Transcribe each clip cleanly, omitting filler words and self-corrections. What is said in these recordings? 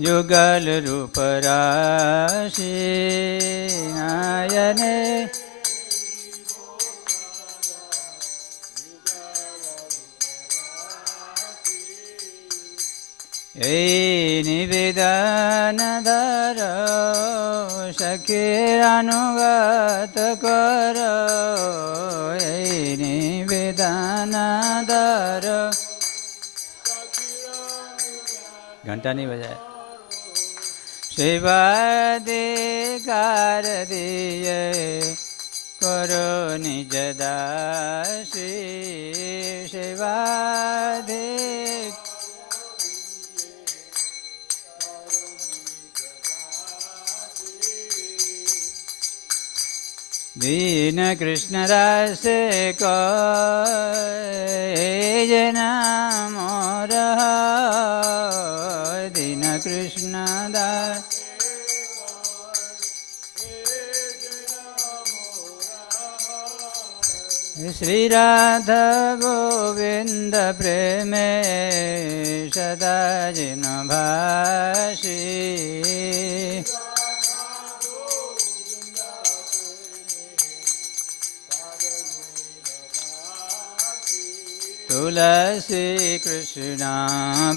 युगल रूप राशि नयने निवेदन धरो सखीरानुगत करो निवेदन धरो। घंटा नहीं बजाए। सेवाधिकार दिए करो निज दासी सेवाधिकार दीन कृष्ण दास को नाम दीन कृष्ण दास श्री राधा गोविंद प्रेमे सदा जिन भाषी तुलसी कृष्ण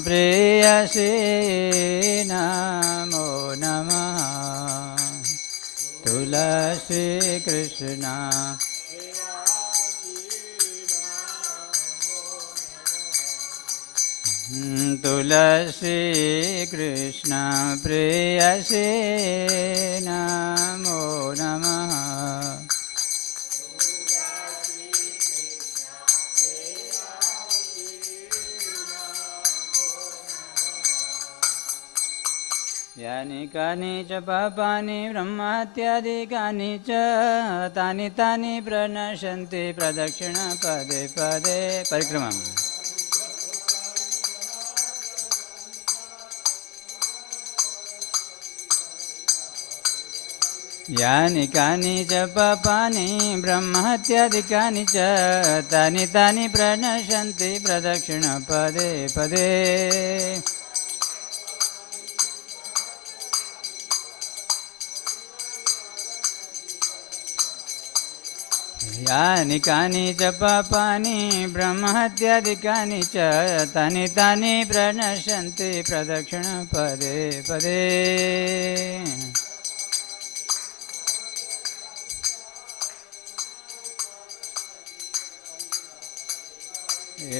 प्रेयसी नमो नमः। तुलसी कृष्ण तुलसी कृष्ण प्रेयसी नमो नमः। यानि कानि च पापानि ब्रह्मात्यादिकानि च तानि तानि प्रणश्यन्ति प्रदक्षिण पदे पदे। परिक्रमा यानि कानि च पापानि ब्रह्मात्यादिकानि च तानि तानि प्रणश्यन्ति प्रदक्षिण पदे पदे। यानि कानि च पापानि ब्रह्महत्यादिकानि च तानि तानि प्रणश्यन्ति प्रदक्षिण पदे पदे।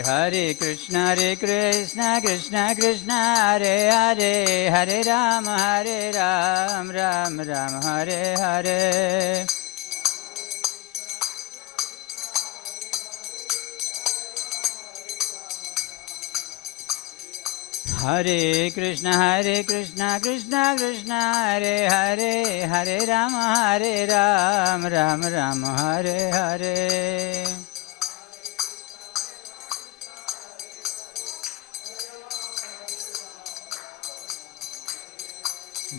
हरे कृष्ण कृष्ण कृष्ण हरे हरे हरे राम राम राम हरे हरे। हरे कृष्ण कृष्ण कृष्ण हरे हरे हरे राम राम राम हरे हरे।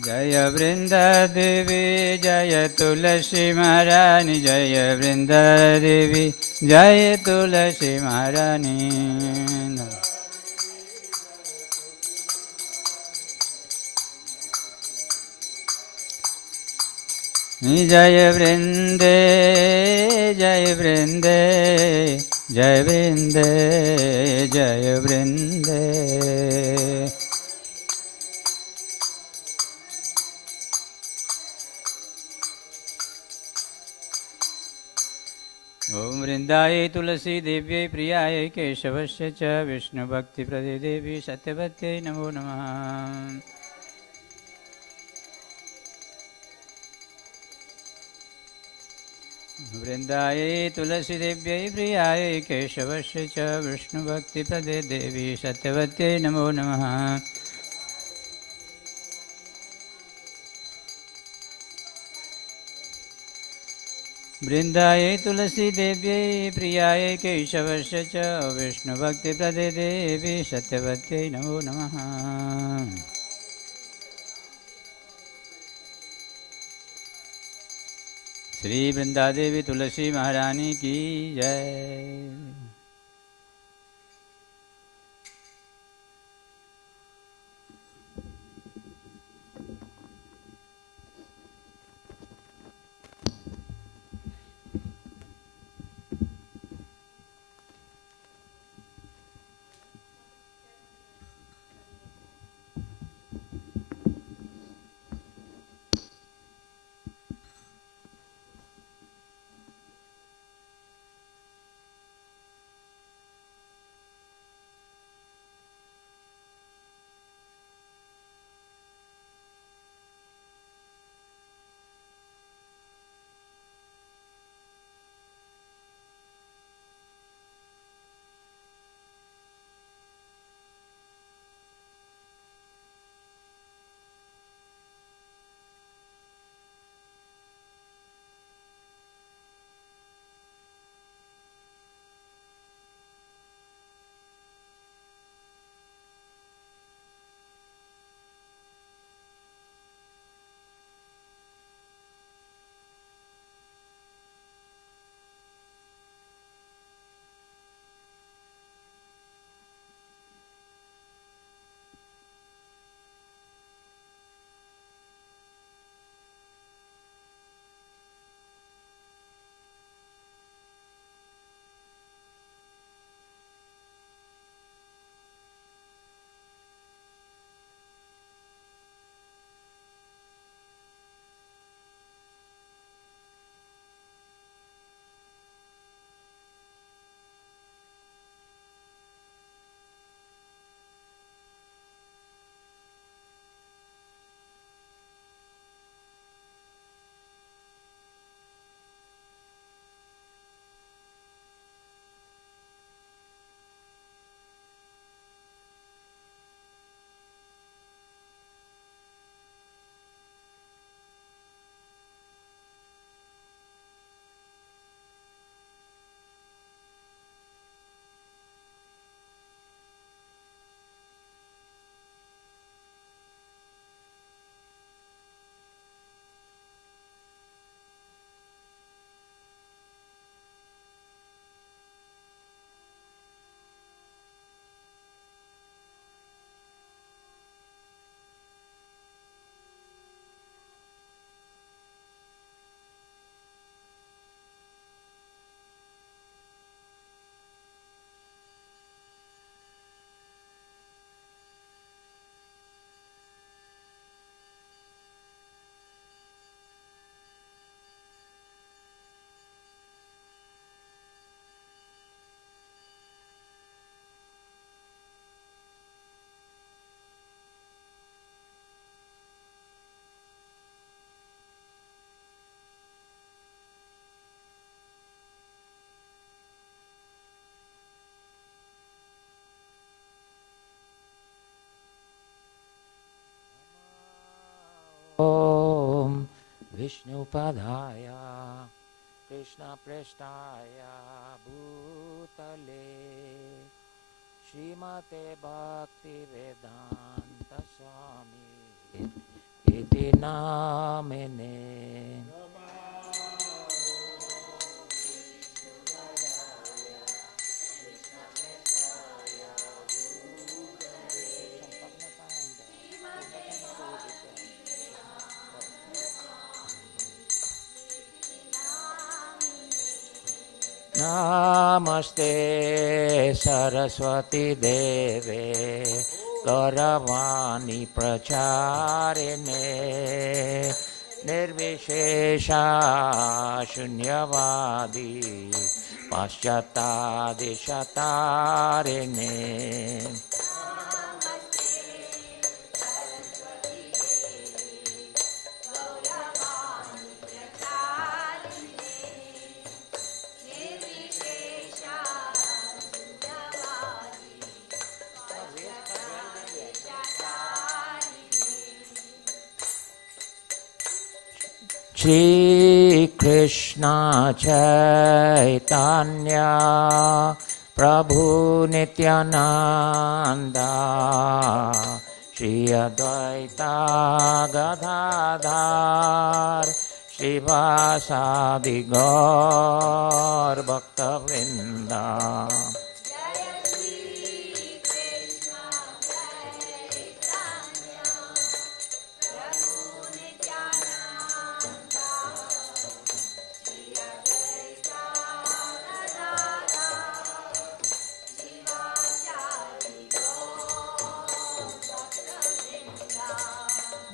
जय वृंदा देवी जय तुलसी महारानी जय वृंदा देवी जय तुलसी महारानी। जय वृंदे जय वृंदे जय वृंदे जय वृंदे। ओम वृंदाय तुलसी देव्यै प्रियाय केशवस्य च विष्णुभक्तिप्रदे देवी सत्यवत्यै नमो नमः। वृंदाय तुलसी देव्यै प्रियाय केशवस्य च विष्णुभक्तिप्रदे देवी सत्यवत्यै नमो नमः। वृंदाय तुलसी देव्यै प्रियाय केशवस्य च विष्णुभक्तिप्रदे देवी सत्यवत्यै नमो नमः। श्री वृंदादेवी तुलसी महारानी की जय। विष्णुपदाय कृष्णप्रेष्ठाय भूतले श्रीमते भक्तिवेदान्तस्वामी इति नामिने नमस्ते सरस्वती देवे गौरवाणी प्रचारिणे निर्विशेषा शून्यवादी पाश्चात्यादिशतारिणे Shri Krishna Chaitanya Prabhu Nityananda Shri Advaita Gadadhar Shri Vasadi Gaur Bhakta Vrinda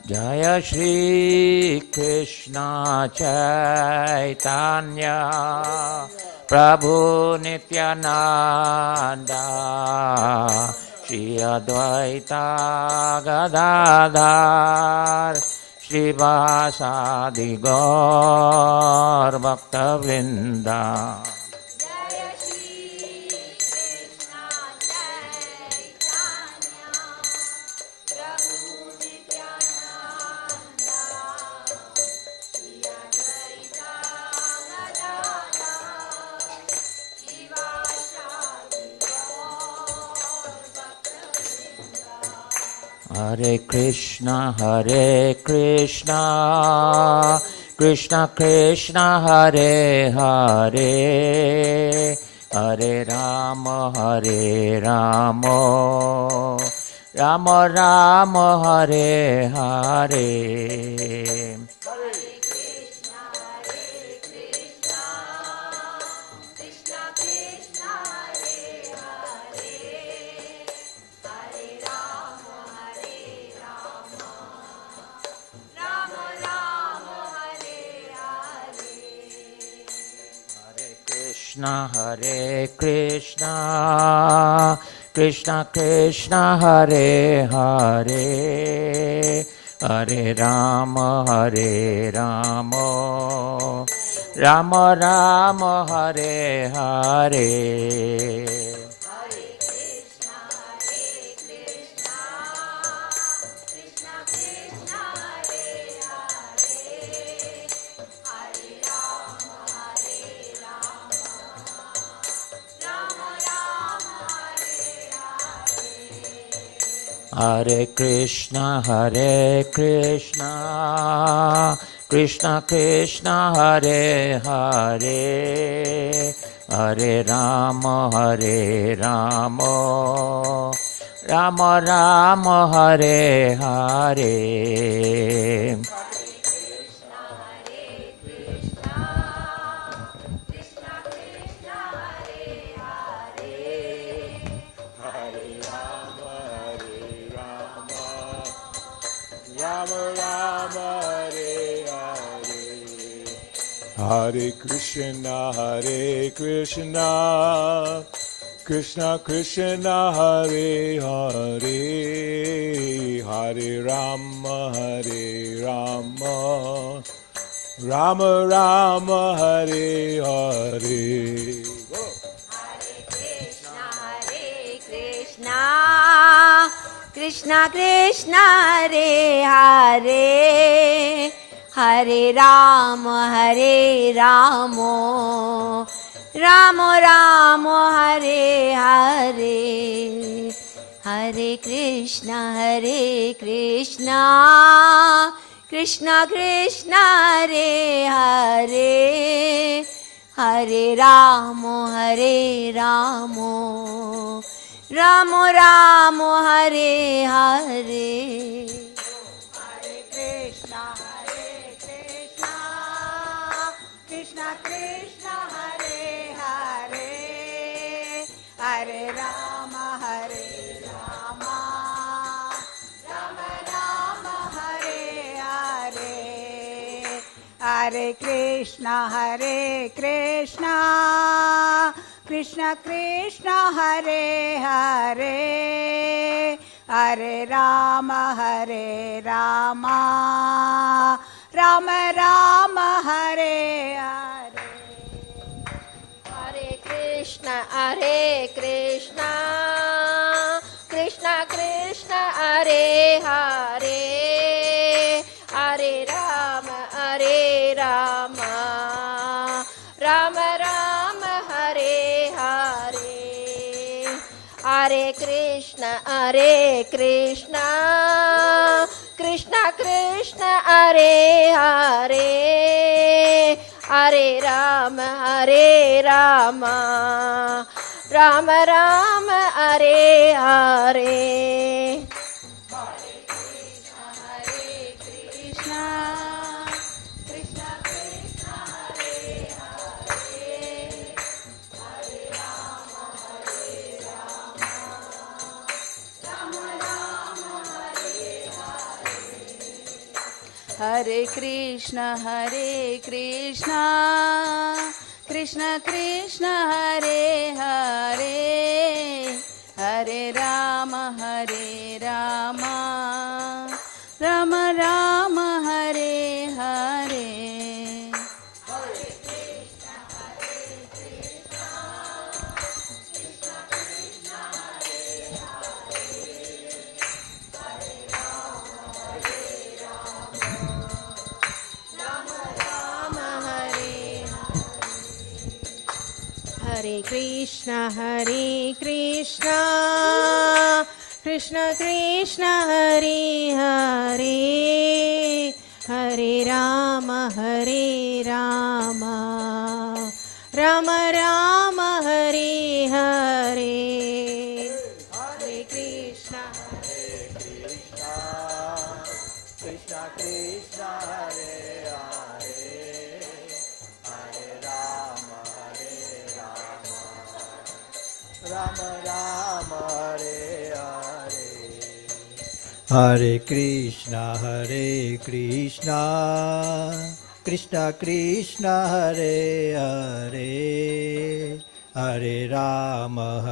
Jaya Shri Krishna Chaitanya Prabhu Nityananda Shri Advaita Gadadhar Shri Vasadi Gaur Bhakta Vrinda Hare Krishna, Krishna Krishna, Hare Hare, Hare Rama, Rama Rama, Hare Hare. Hare Krishna, Krishna Krishna, Hare Hare, Hare Rama, Rama Rama, Hare Hare. Hare Krishna, Krishna Krishna, Hare Hare, Hare Rama, Rama Rama, Hare Hare. Hare Krishna, Krishna Krishna, Hare Hare, Hare Rama, Rama Rama, Hare Hare. Krishna Krishna, Hare Hare, Hare Rama, Hare Rama, Rama Rama, Hare Hare, Hare Krishna, Krishna Krishna, Hare Hare, Hare Rama, Rama Rama, Hare Hare. Hare Krishna, Krishna Krishna, Hare Hare, Hare Rama, Rama Rama, Hare Hare, Hare Krishna, Krishna Krishna, Hare Hare, Hare Rama, Rama Rama, Hare Hare. Hare Krishna, Krishna Krishna, Hare Hare, Hare Rama, Rama Rama, Hare Hare, Hare Krishna, Krishna Krishna, Hare Hare, Hare Rama, Rama Rama, Hare Hare. Hare Krishna, Krishna Krishna, Hare Hare, Hare Rama, Rama Rama, Hare Hare. Hare Krishna, Krishna Krishna, Hare Hare, Hare Rama, Rama Rama, Hare Hare. Hare Krishna, Krishna Krishna, Hare Hare, Hare Rama, Rama Rama, Hare Hare. Hare Krishna, Krishna Krishna, Hare Hare, Hare Rama, Rama Rama, Hare Hare. Hare Krishna, Krishna Krishna, Hare Hare, Hare Rama, Rama Rama, Hare Hare. Hare Krishna, Krishna Krishna, Hare Hare, Hare Rama,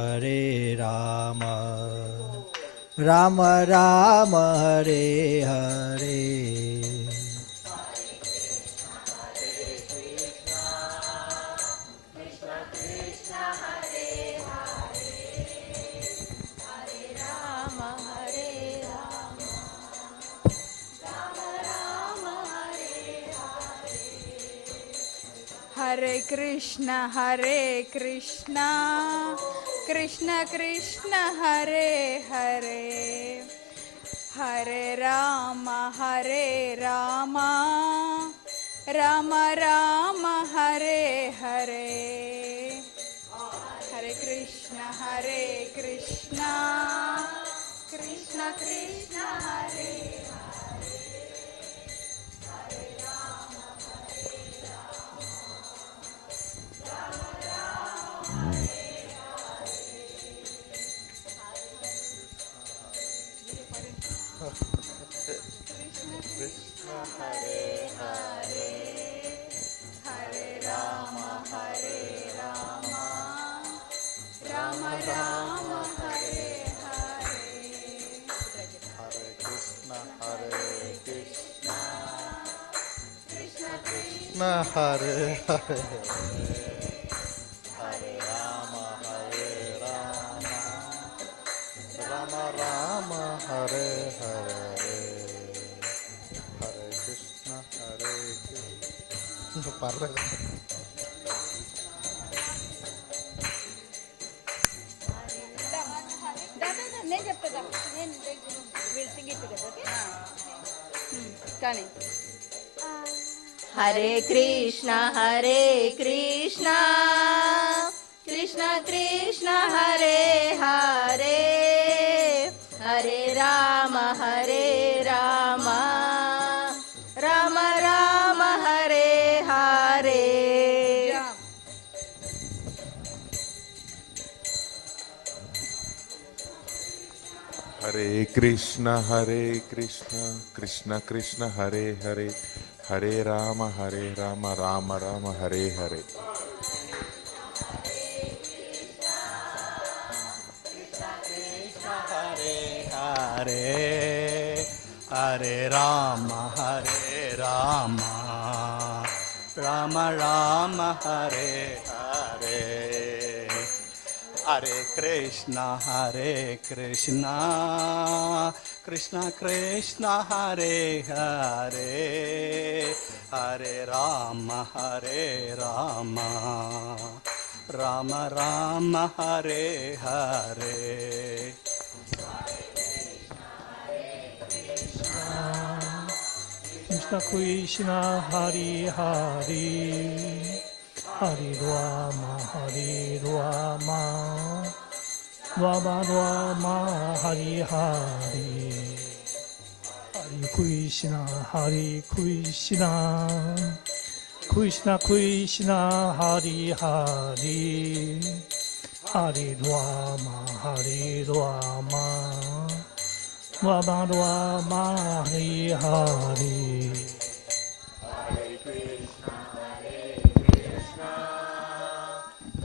Rama Rama, Hare Hare. Krishna Krishna, Hare Hare, Hare Rama, Rama Rama, Hare Hare. Hare Krishna, Krishna Krishna, Hare Hare, Hare Rama, Rama Rama, Hare Hare. Hare Krishna, Krishna Krishna, Hare Hare, Hare Rama, Rama Rama, Hare Krishna, Hare Hare, Hare Rama, Rama Rama, Hare Hare. Hare Krishna, Krishna Krishna, Hare Hare, Hare Rama, Rama Rama, Hare Hare. Hare Krishna, పర్లేదు. నేను చెప్తా కానీ హరే కృష్ణ కృష్ణ కృష్ణ హరే హరే హరే రామ రామ రామ హరే హరే. हरे कृष्ण कृष्ण कृष्ण हरे हरे हरे राम राम राम हरे हरे. हरे हरे हरे राम राम राम हरे हरे. हरे Krishna Krishna Krishna Hare Hare Hare Ram Ram Ram Hare Hare. Krishna Krishna Hari Hari Hari Rama Rama Rama Hari Hari Hari Krishna Krishna Krishna Hari Hari Hari Rama Rama Rama Hari Hari.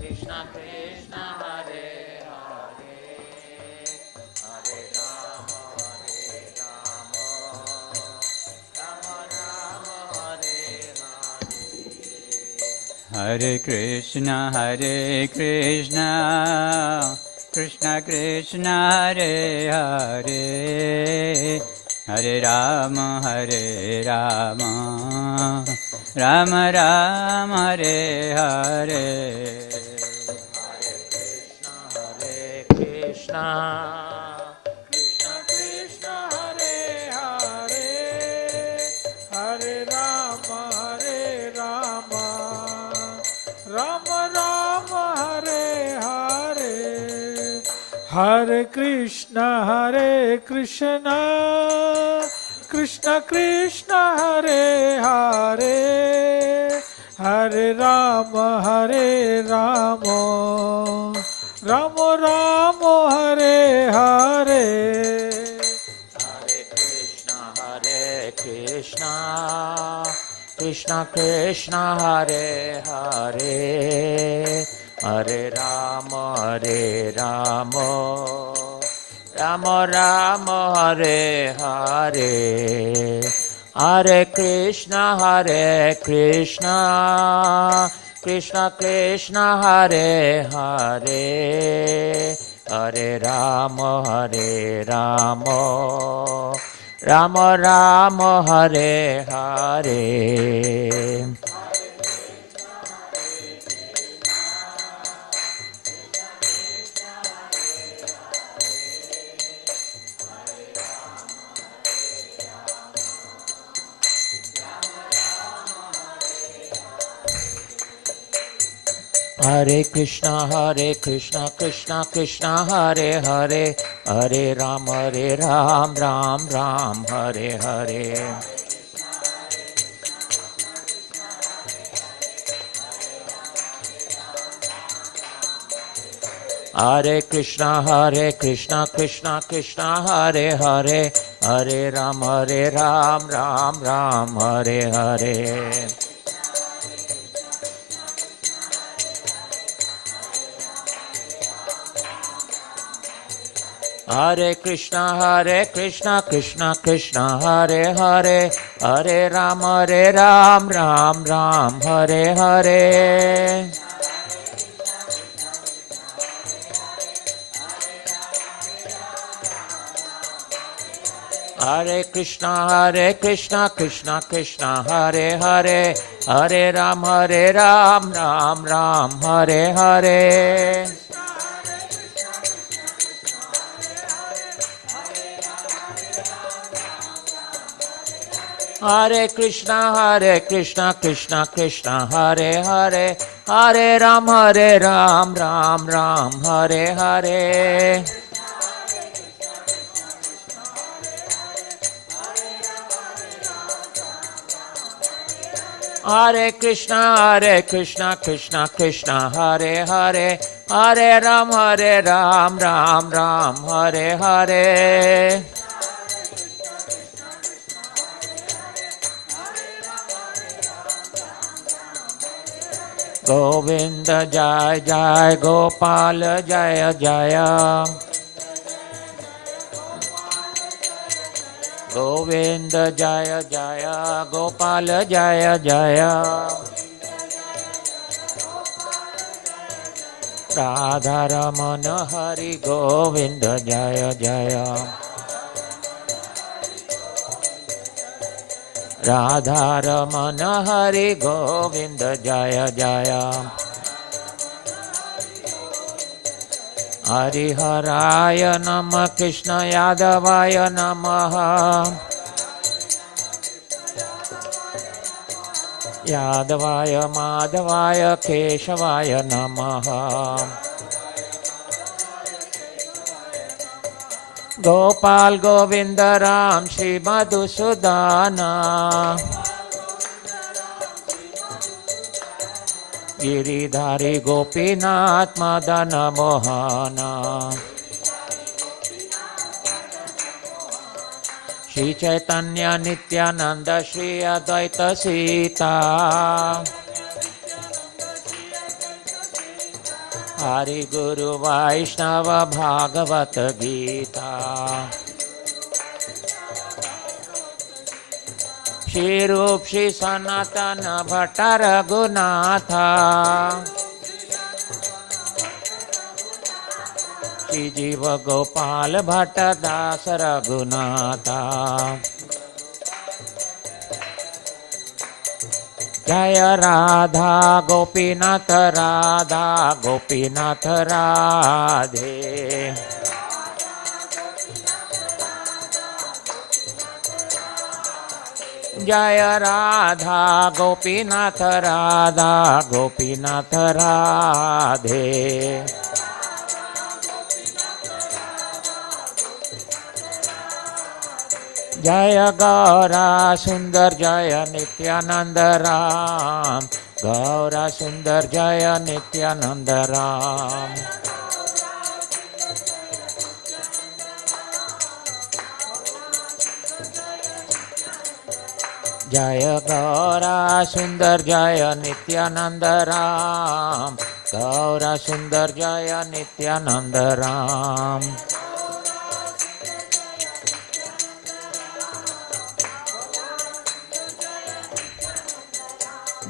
Krishna Krishna Hare Hare Hare Rama Rama Rama Hare Hare. Hare Krishna Krishna Krishna Hare Hare Hare Rama Rama Rama Hare Hare. Hare Krishna Krishna Krishna Hare Hare Hare Rama Rama Rama Hare Hare. Hare Krishna Krishna Krishna Hare Hare Hare Rama Rama Rama Hare Hare. Hare Krishna Krishna Krishna Hare Hare Hare Rama Rama Rama Hare Hare. Hare Krishna Krishna Krishna Hare Hare Hare Rama Rama Rama Hare Hare. Hare Krishna Krishna Krishna Hare Hare Hare Ram Ram Hare Hare. Hare Krishna Krishna Krishna Hare Hare Hare Ram Ram Hare Hare. Hare Krishna Krishna Krishna Hare Hare Hare Ram Ram Hare Hare. Hare Krishna Krishna Krishna Hare Hare, Hare Ram Ram Ram Hare Hare. Hare Krishna Krishna Krishna Hare Hare, Hare Ram Ram Ram Hare Hare. Hare Krishna Krishna Krishna Hare Hare, Hare Ram Ram Ram Hare Hare. Govinda Jai Jai, Gopal Jaya Jaya. Govinda Jaya Jaya, Gopal Jaya Jaya. Radha Ramana Hari Govinda Jaya Jaya. Radha Ramana Hari Govinda Jaya Jaya. Hari Haraya Namah Krishna Yadavaya Namaha. Yadavaya Madhavaya Keshavaya Namaha. Gopal Govinda Ram Shri Madhusudana. Giridhari Gopinath Madana Mohana. Shri Chaitanya Nityananda Shri Advaita Sita. Hari Guru Vaishnava Bhagavata Gita. Shri Rup Shri Sanatana Bhatta Raghunatha. Shri Jiva Gopal Bhatta Dasa Raghunatha. Jaya Radha Gopinath Radha Gopinath Radhe. Jaya Radha Gopinath Radha Gopinath Radhe. Jaya Gaura Sundar Jaya Nityananda Ram. Gaura Sundar Jaya Nityananda Ram. Jaya Gaura Sundar Jaya Nityananda Ram. Gaura Sundar Jaya Nityananda Ram.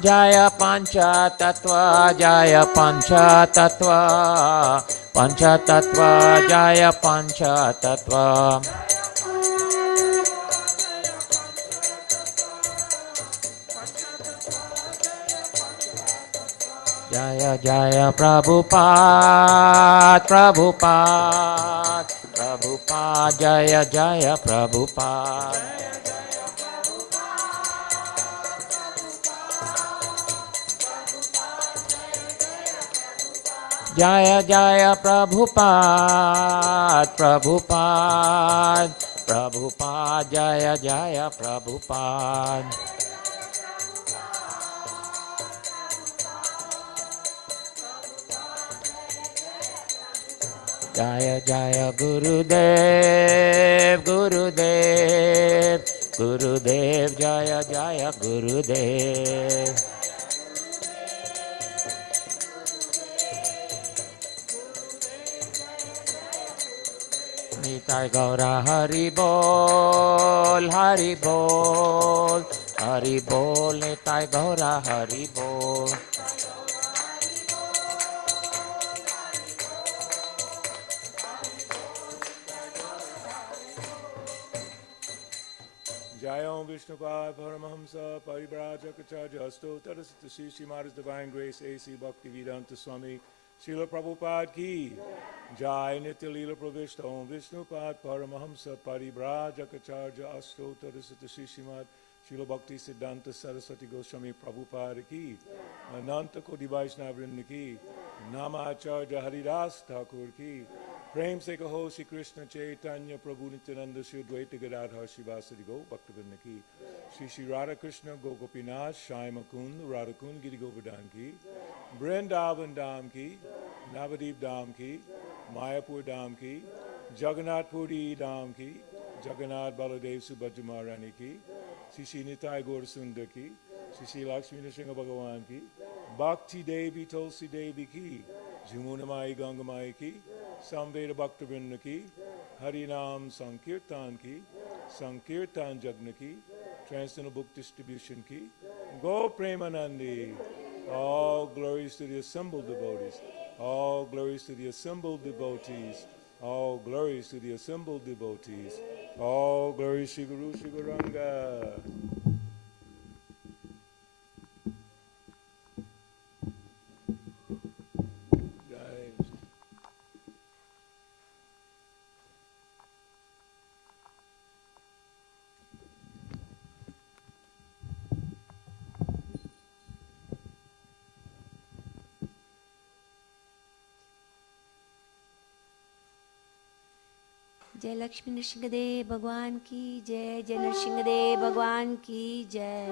Jaya Pancha Tattva Jaya Pancha Tattva. Pancha Tattva Jaya Pancha Tattva. Jaya Jaya Prabhupada Prabhupada Prabhupada Jaya Jaya Prabhupada. Jaya Jaya Prabhupada Prabhupada Prabhupada Jaya Jaya Prabhupada. Jaya Jaya Gurudev Gurudev Gurudev Jaya Jaya Gurudev. Nitai Gaura Hari Bol Hari Bol Hari Bol Nitai Gaura Hari Bol. Jai Om Vishnupad Paramahamsa Parivrajakacarya Astottara Sri Srimad Divine Grace A.C. Bhaktivedanta Swami Srila Prabhupada Ki Jai Nitya Leela Pravishta Om Vishnupad Paramahamsa Parivrajakacarya Astottara Sri Srimad Srila Bhakti Siddhanta Saraswati Goswami Prabhupada Ki Ananta Kodi Vaishnava Vrinda Ki Nama Acharya Haridas Thakur Ki Prem se kaho Shri Krishna Chaitanya Prabhu Nityananda Shri Dvaita Gadadhar Shivasadi Go Bhaktivinoda Ki Shri Shri Radha Krishna Gopinath Shai Makund Radha Kund Giri Govardhan Ki Vrindavan Dham Ki Navadip Dham Ki Mayapur Dham Ki Jagannath Puri Dham Ki Jagannath Baladev Subhadra Maharani Ki Shri Shri Nitai Gaur Sundar Ki Shri Shri Lakshmi Nrsimha Bhagavan Ki Bhakti Devi Tulsi Devi Ki Jamunamai Gangamai Ki Samveda Bhaktivinoda Ki Harinam Sankirtan Ki Sankirtan Jagna Ki Transcendental Book Distribution Ki Go Premanandi. All glories to the assembled devotees. All glories to the assembled devotees. All glories to the assembled devotees. All glories Shri Guru Shri Gauranga. जय लक्ष्मी नृसिंहदेव भगवान की जय, जय नरसिंहदेव भगवान की जय।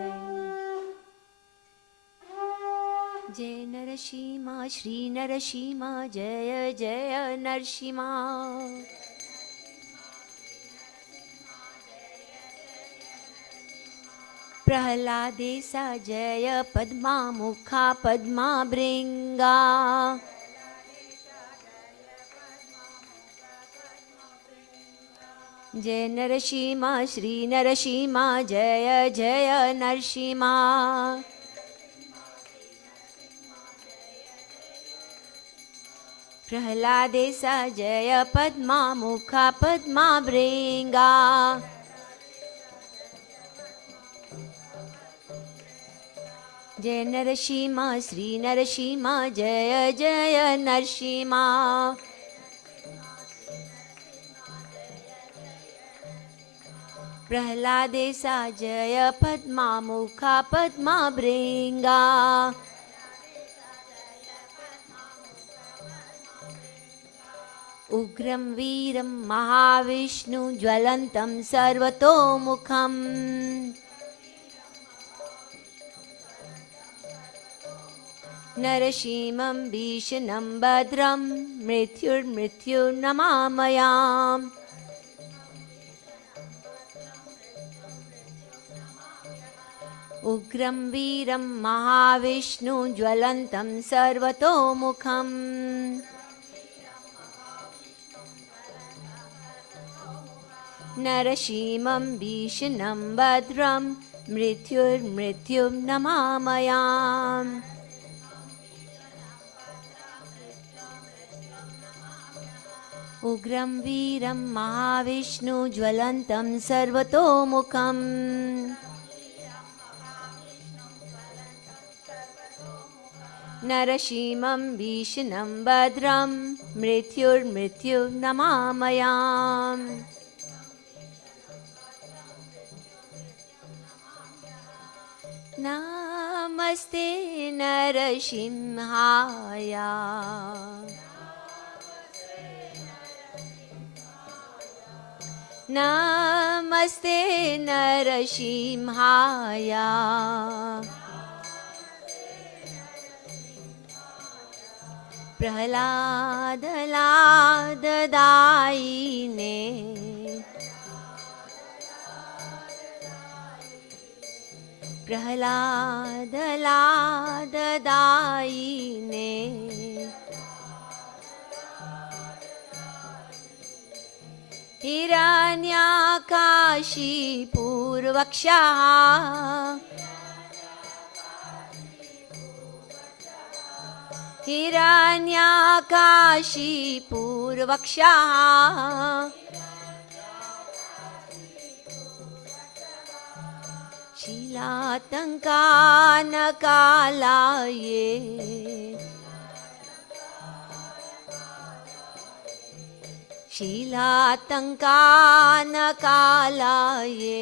जय नरसिंहा श्री नरसिंहा जय जय नरसिंहा। प्रहलादेसा जय पद्मा मुखा पद्मा भृंगा। जय नरसिंहा श्री नरसिंहा जय जय नरसिंहा। प्रहलादेसा जय पद्मा मुखा पद्मा भृंगा। जय नरसिंहा श्री नरसिंहा जय जय नरसिंहा। प्रहलादेसा जय पद्मा मुखा पद्मा भृंगा। उग्रं वीरं महाविष्णु ज्वलन्तं सर्वतोमुखम्। नरसिंहं भीषणं भद्रं मृत्युर्मृत्युर्नमामयाम्। उग्रं वीरं महाविष्णु ज्वलन्तं सर्वतोमुखम्। नरसिंहं भीषणं भद्रं मृत्युर्मृत्युं नमामयाम्। उग्रं वीरं महाविष्णु ज्वलन्तं सर्वतोमुखम्। नरसिंहं भीषणं भद्रं मृत्युर्मृत्युं नमामयाम्। नमस्ते नरसिंहाय। नमस्ते नरसिंहाय। प्रहलाद लाददायिने। प्रहलाद लाददायिने। हिरण्याकाशी पूर्वक्षः। हिरण्याकाशी पूर्वक्षः। शीलातंका न कालाये शीलातंका न कालाये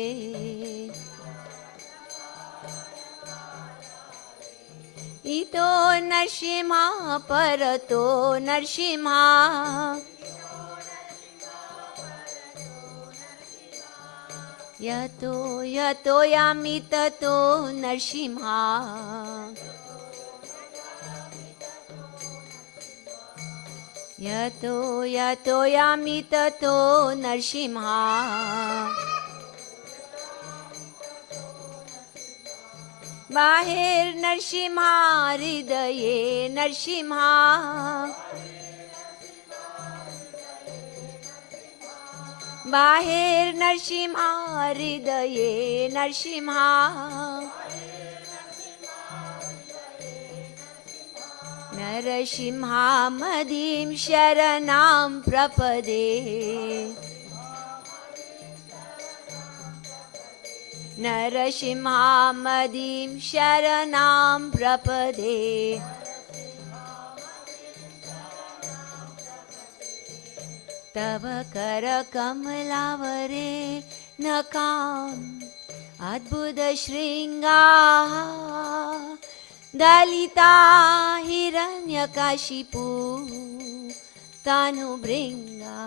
इतो नरसिंहा परतो नरसिंहा यतो यतो यामि ततो नरसिंहा यतो यतो यामि ततो नरसिंहा बाहेर नरसिंहा हृदये नरसिंहा बाहेर नरसिंहा हृदये नरसिंहा नरसिंहा मदीं शरणां प्रपदे नरसिंहा मदीं शरणां प्रपदे तव कर कमलावरे नकाम् अद्भुत शृङ्गाः दलिता हिरण्यकाशिपु तनुभृङ्गा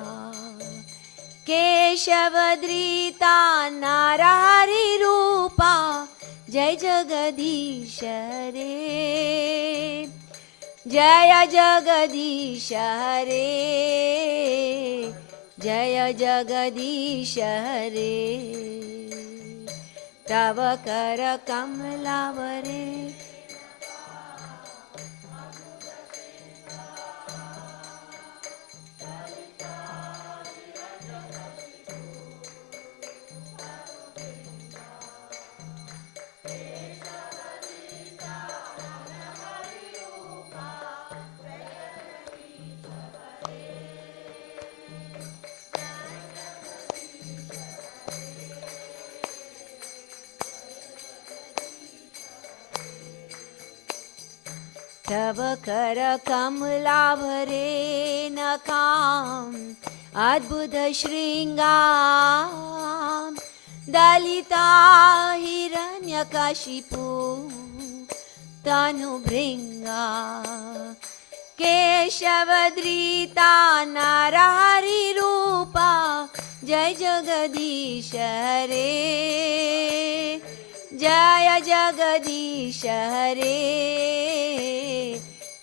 केशवधृता नारारिरूपा जय जगदीश रे जय जगदीश रे जय जगदीश रे तव कर कमलावरे तव कर कमलाभरे नकाम् अद्भुत शृङ्गाम् दलिता हिरण्यकाशिपु तनुभृङ्गा केशवधृता नारारिरूपा जय जगदीश रे जय जगदीश रे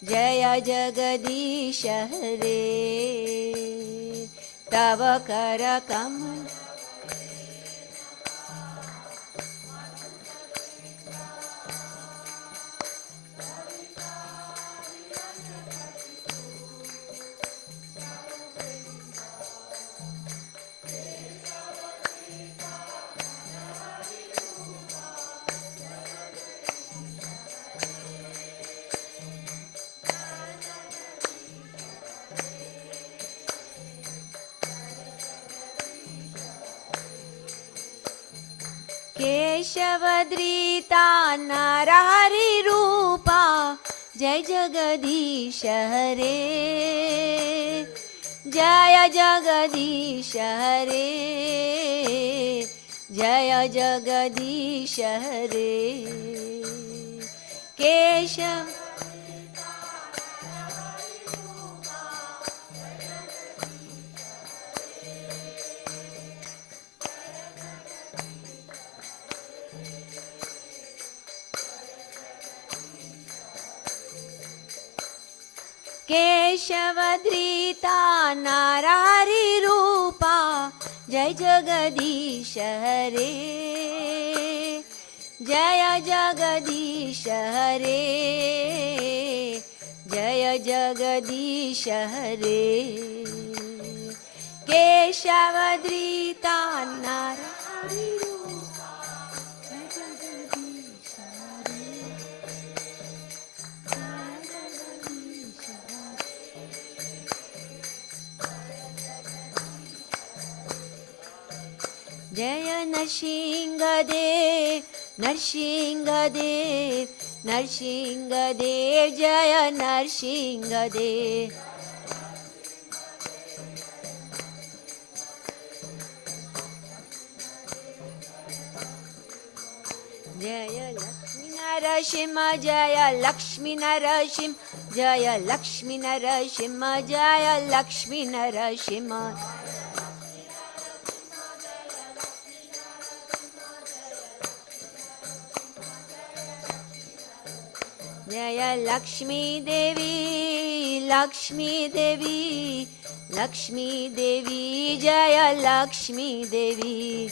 जय जगदीश रे तव कर कमल केशवधृता नारारिरूपा जय जगदीश रे जय जगदीश रे जय जगदीश रे केशव केशवधृता नारारिरूपा जय जगदीश रे जय जगदीश रे जय जगदीश रे केशवधृता नारारिरूपा जय जगदीश जय नृसिंहदेव नरसिंहदेव नरसिंहदेव जय नरसिंहदेव जय लक्ष्मी नरसिंह जय लक्ष्मी नरसिंह जय लक्ष्मी नरसिंह जय लक्ष्मी नरसिंह जय लक्ष्मी देवी लक्ष्मी देवी लक्ष्मी देवी जय लक्ष्मी देवी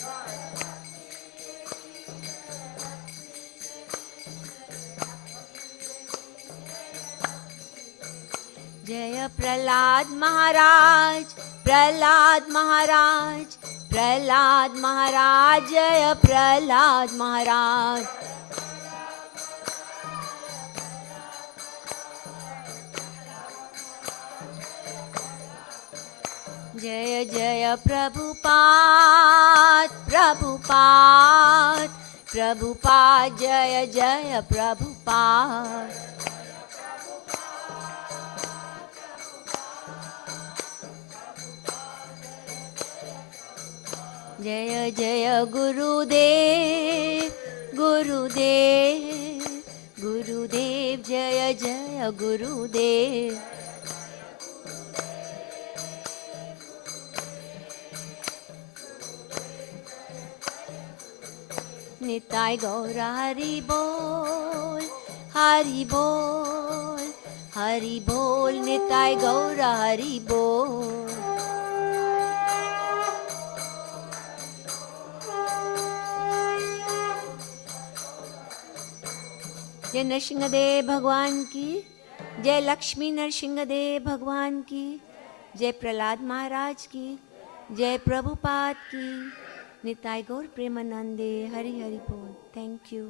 जय प्रहलाद महाराज प्रहलाद महाराज प्रहलाद महाराज जय प्रहलाद महाराज जय जय प्रभुपाद प्रभुपाद प्रभुपाद जय जय प्रभुपाद जय जय गुरुदेव गुरुदेव गुरुदेव जय जय गुरुदेव निताय गौर हरि बोल हरि बोल हरि बोल निताय गौर हरि बोल जय नरसिंहदेव भगवान की जय लक्ष्मी नरसिंहदेव भगवान की जय प्रहलाद महाराज की जय प्रभुपाद की निताय गौर प्रेमानंदे हरि हरि बोल thank you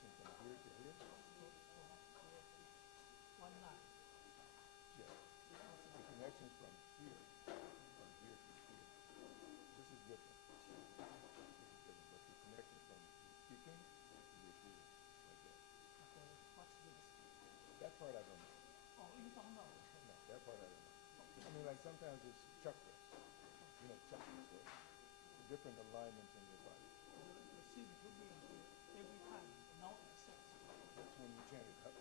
connection from here to here? Yeah. The connection from here to here. This is different. But the connection from speaking to your here, like that. That part I don't know. No, that part I don't know. I mean, like sometimes it's chakras. You know, chakras, right? The different alignments in your body. That's when you chant it. No,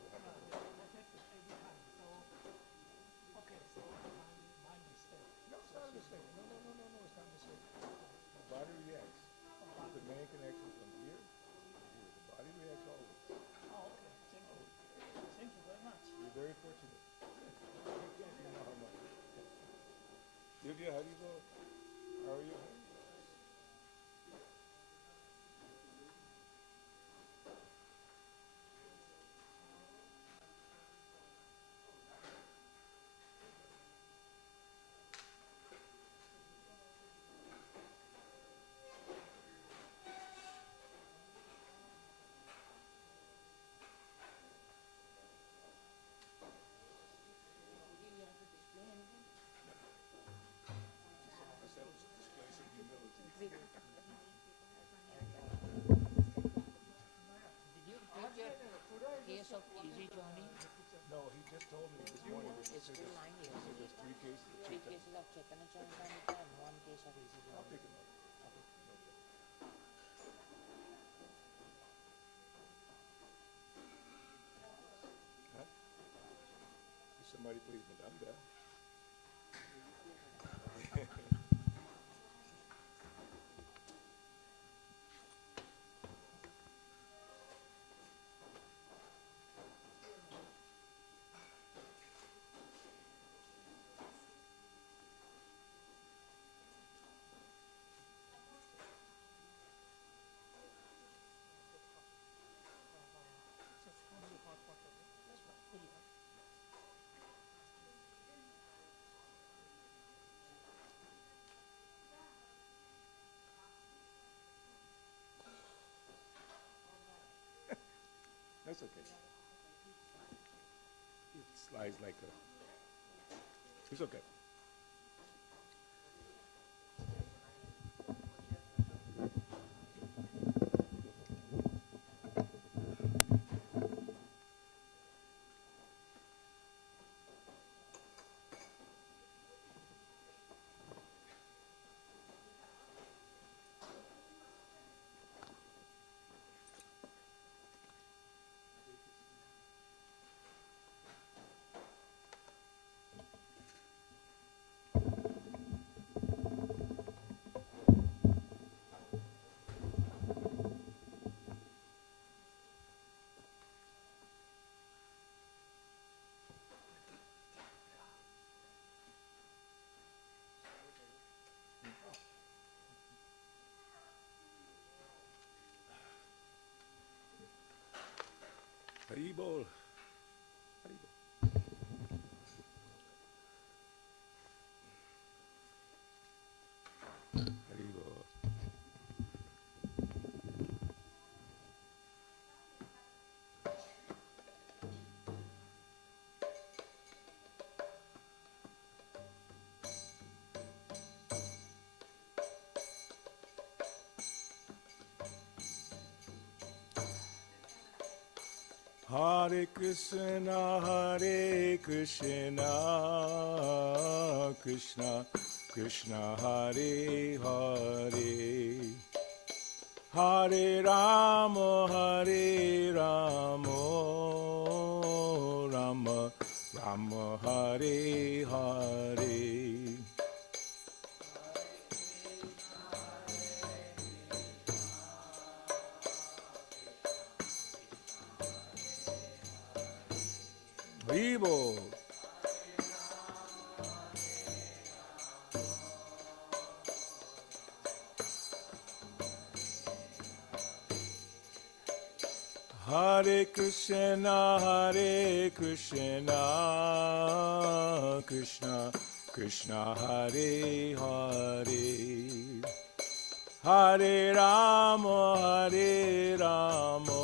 it's not a mistake. No, it's not a mistake. The body reacts. The main connection from here to here. The body reacts always. You're very fortunate. You know how much. Divya, how do you go? How are you? Case of easy journey. No, he just told me this morning. It's still 9 years. There's three cases. 3 cases of Chaitanya Charitamrita and 1 case of easy I'll journey. pick him up. Huh? Somebody please, Madame Bell. That's okay. It slides like a. It's okay. Haribol. Haribol. Haribol. Hare Krishna, Krishna Krishna Hare Hare, Hare Rama, Rama Rama Hare Hare. Vivo. Hare Krishna, Krishna Krishna Hare Hare, Hare Rama, Rama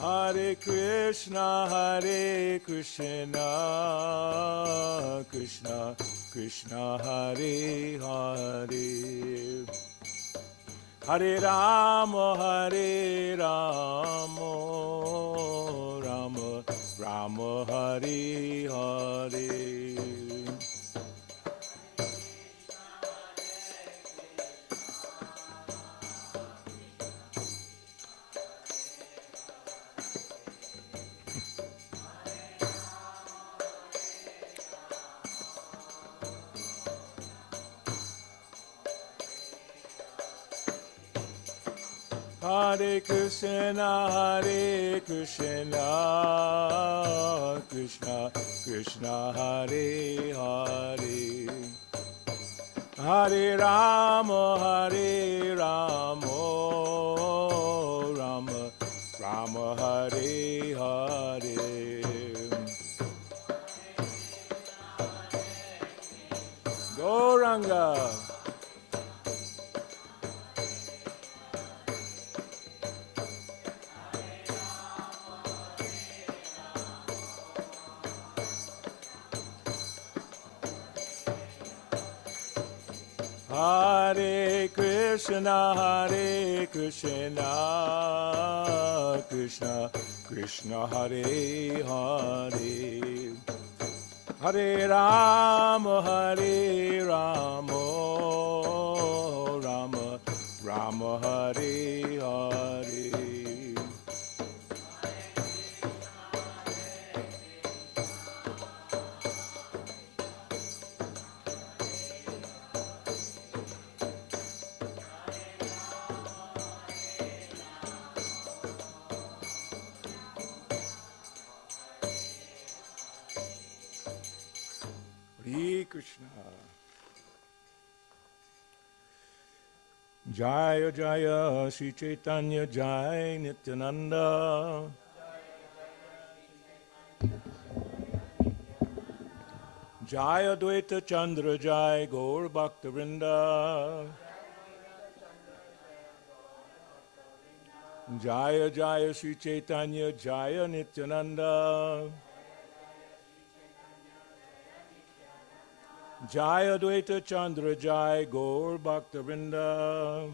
Hare Krishna, Krishna Krishna, Hare Hare. Hare Rama, Rama Rama, Hare Hare. Hare Krishna, Krishna Krishna, Hare Hare. Hare Rama, Rama Rama, Hare Hare. Gauranga. Hare Krishna, Krishna Krishna, Hare Hare. Hare Rama, Rama Rama, Hare Hare. Hare Krishna. Jaya Jaya Shri Chaitanya Jai Nityananda. Jaya Dvaita Chandra Jai Gaur Bhakta Vrinda. Jaya Jaya Shri Chaitanya Jaya Nityananda. Jaya Dvaita Chandra Jai Gaur Bhakta Vrinda.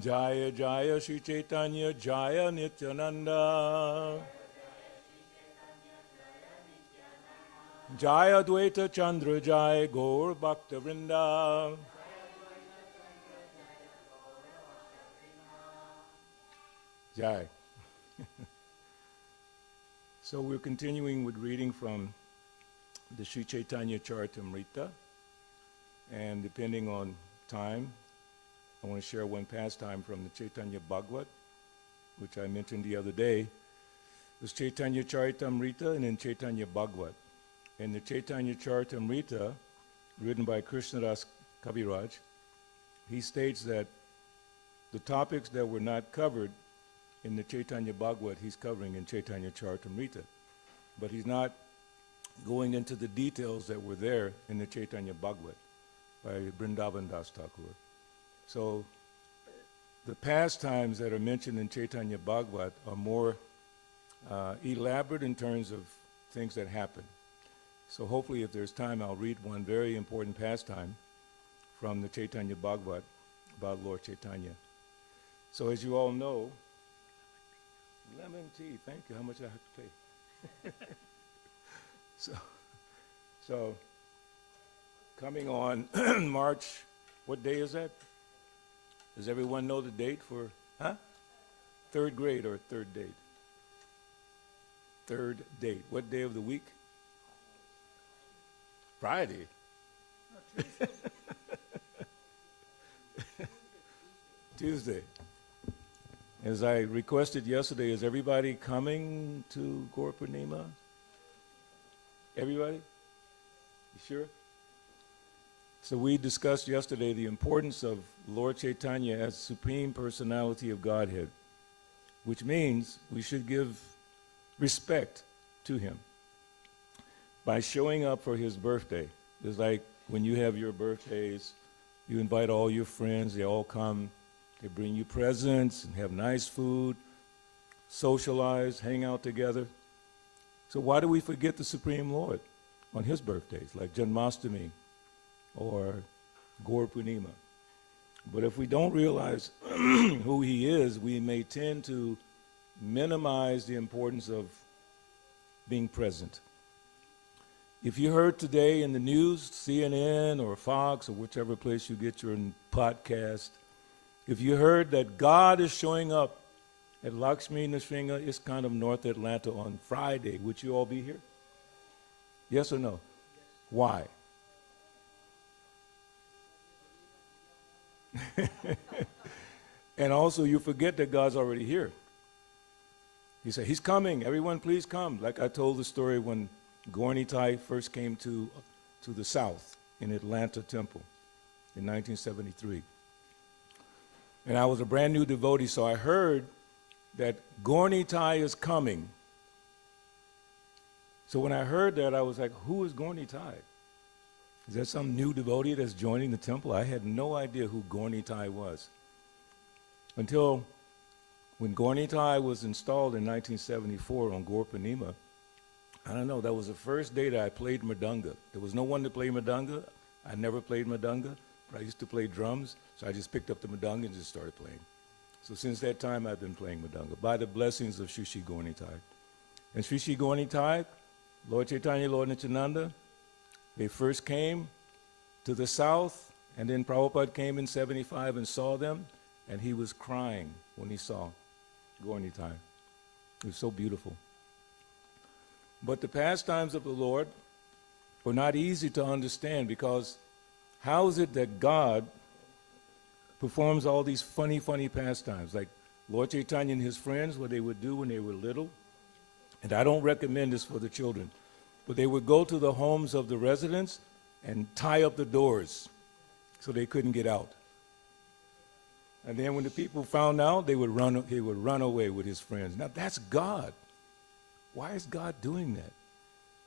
Jaya Jaya Shri Chaitanya Jaya Nityananda. Jaya Dvaita Chandra Jai Gaur Bhakta Vrinda. Jai. So we're continuing with reading from the Sri Chaitanya Charitamrita, and depending on time, I want to share one pastime from the Chaitanya Bhagavat, which I mentioned the other day. There's Chaitanya Charitamrita and then Chaitanya Bhagavat. In the Chaitanya Charitamrita, written by Krishnadas Kaviraj, he states that the topics that were not covered in the Chaitanya Bhagavat, he's covering in Chaitanya Charitamrita. But he's not going into the details that were there in the Chaitanya Bhagavat by Vrindavan Das Thakur. So the pastimes that are mentioned in Chaitanya Bhagavat are more elaborate in terms of things that happen. So hopefully if there's time, I'll read one very important pastime from the Chaitanya Bhagavat about Lord Chaitanya. So as you all know, lemon tea, thank you. How much I have to pay? So coming on March, what day is that? Does everyone know the date for, third grade or third date? Third date. What day of the week? Friday. Tuesday. As I requested yesterday, is everybody coming to Gaur Purnima? Everybody? You sure? So we discussed yesterday the importance of Lord Chaitanya as Supreme Personality of Godhead, which means we should give respect to him by showing up for his birthday. It's like when you have your birthdays, you invite all your friends, they all come, They bring you presents and have nice food, socialize, hang out together. So why do we forget the Supreme Lord on his birthdays, like Janmashtami or Gaur Purnima? But if we don't realize who he is, we may tend to minimize the importance of being present. If you heard today in the news, CNN or Fox or whichever place you get your podcast, if you heard that God is showing up at Lakshmi Nrsimha ISKCON of North Atlanta on Friday, would you all be here? Yes or no? Why? And also, you forget that God's already here. He said, he's coming. Everyone, please come. Like I told the story when Gaur Nitai first came to the South in Atlanta Temple in 1973. And I was a brand new devotee, so I heard that Gaur Nitai is coming. So when I heard that, I was like, who is Gaur Nitai? Is that some new devotee that's joining the temple? I had no idea who Gaur Nitai was. Until when Gaur Nitai was installed in 1974 on Gaur Purnima, I don't know, that was the first day that I played Mridanga. There was no one to play Mridanga. I never played Mridanga, but I used to play drums, so I just picked up the Mridanga and just started playing. So since that time, I've been playing Mridanga by the blessings of Sri Sri Gaur Nitai. And Sri Sri Gaur Nitai, Lord Chaitanya, Lord Nityananda, they first came to the South, and then Prabhupada came in 75 and saw them, and he was crying when he saw Gaur Nitai. It was so beautiful. But the pastimes of the Lord were not easy to understand, because how is it that God performs all these funny pastimes, like Lord Chaitanya and his friends, what they would do when they were little? And I don't recommend this for the children, but they would go to the homes of the residents and tie up the doors so they couldn't get out. And then when the people found out, he would run away with his friends. Now that's God. Why is God doing that?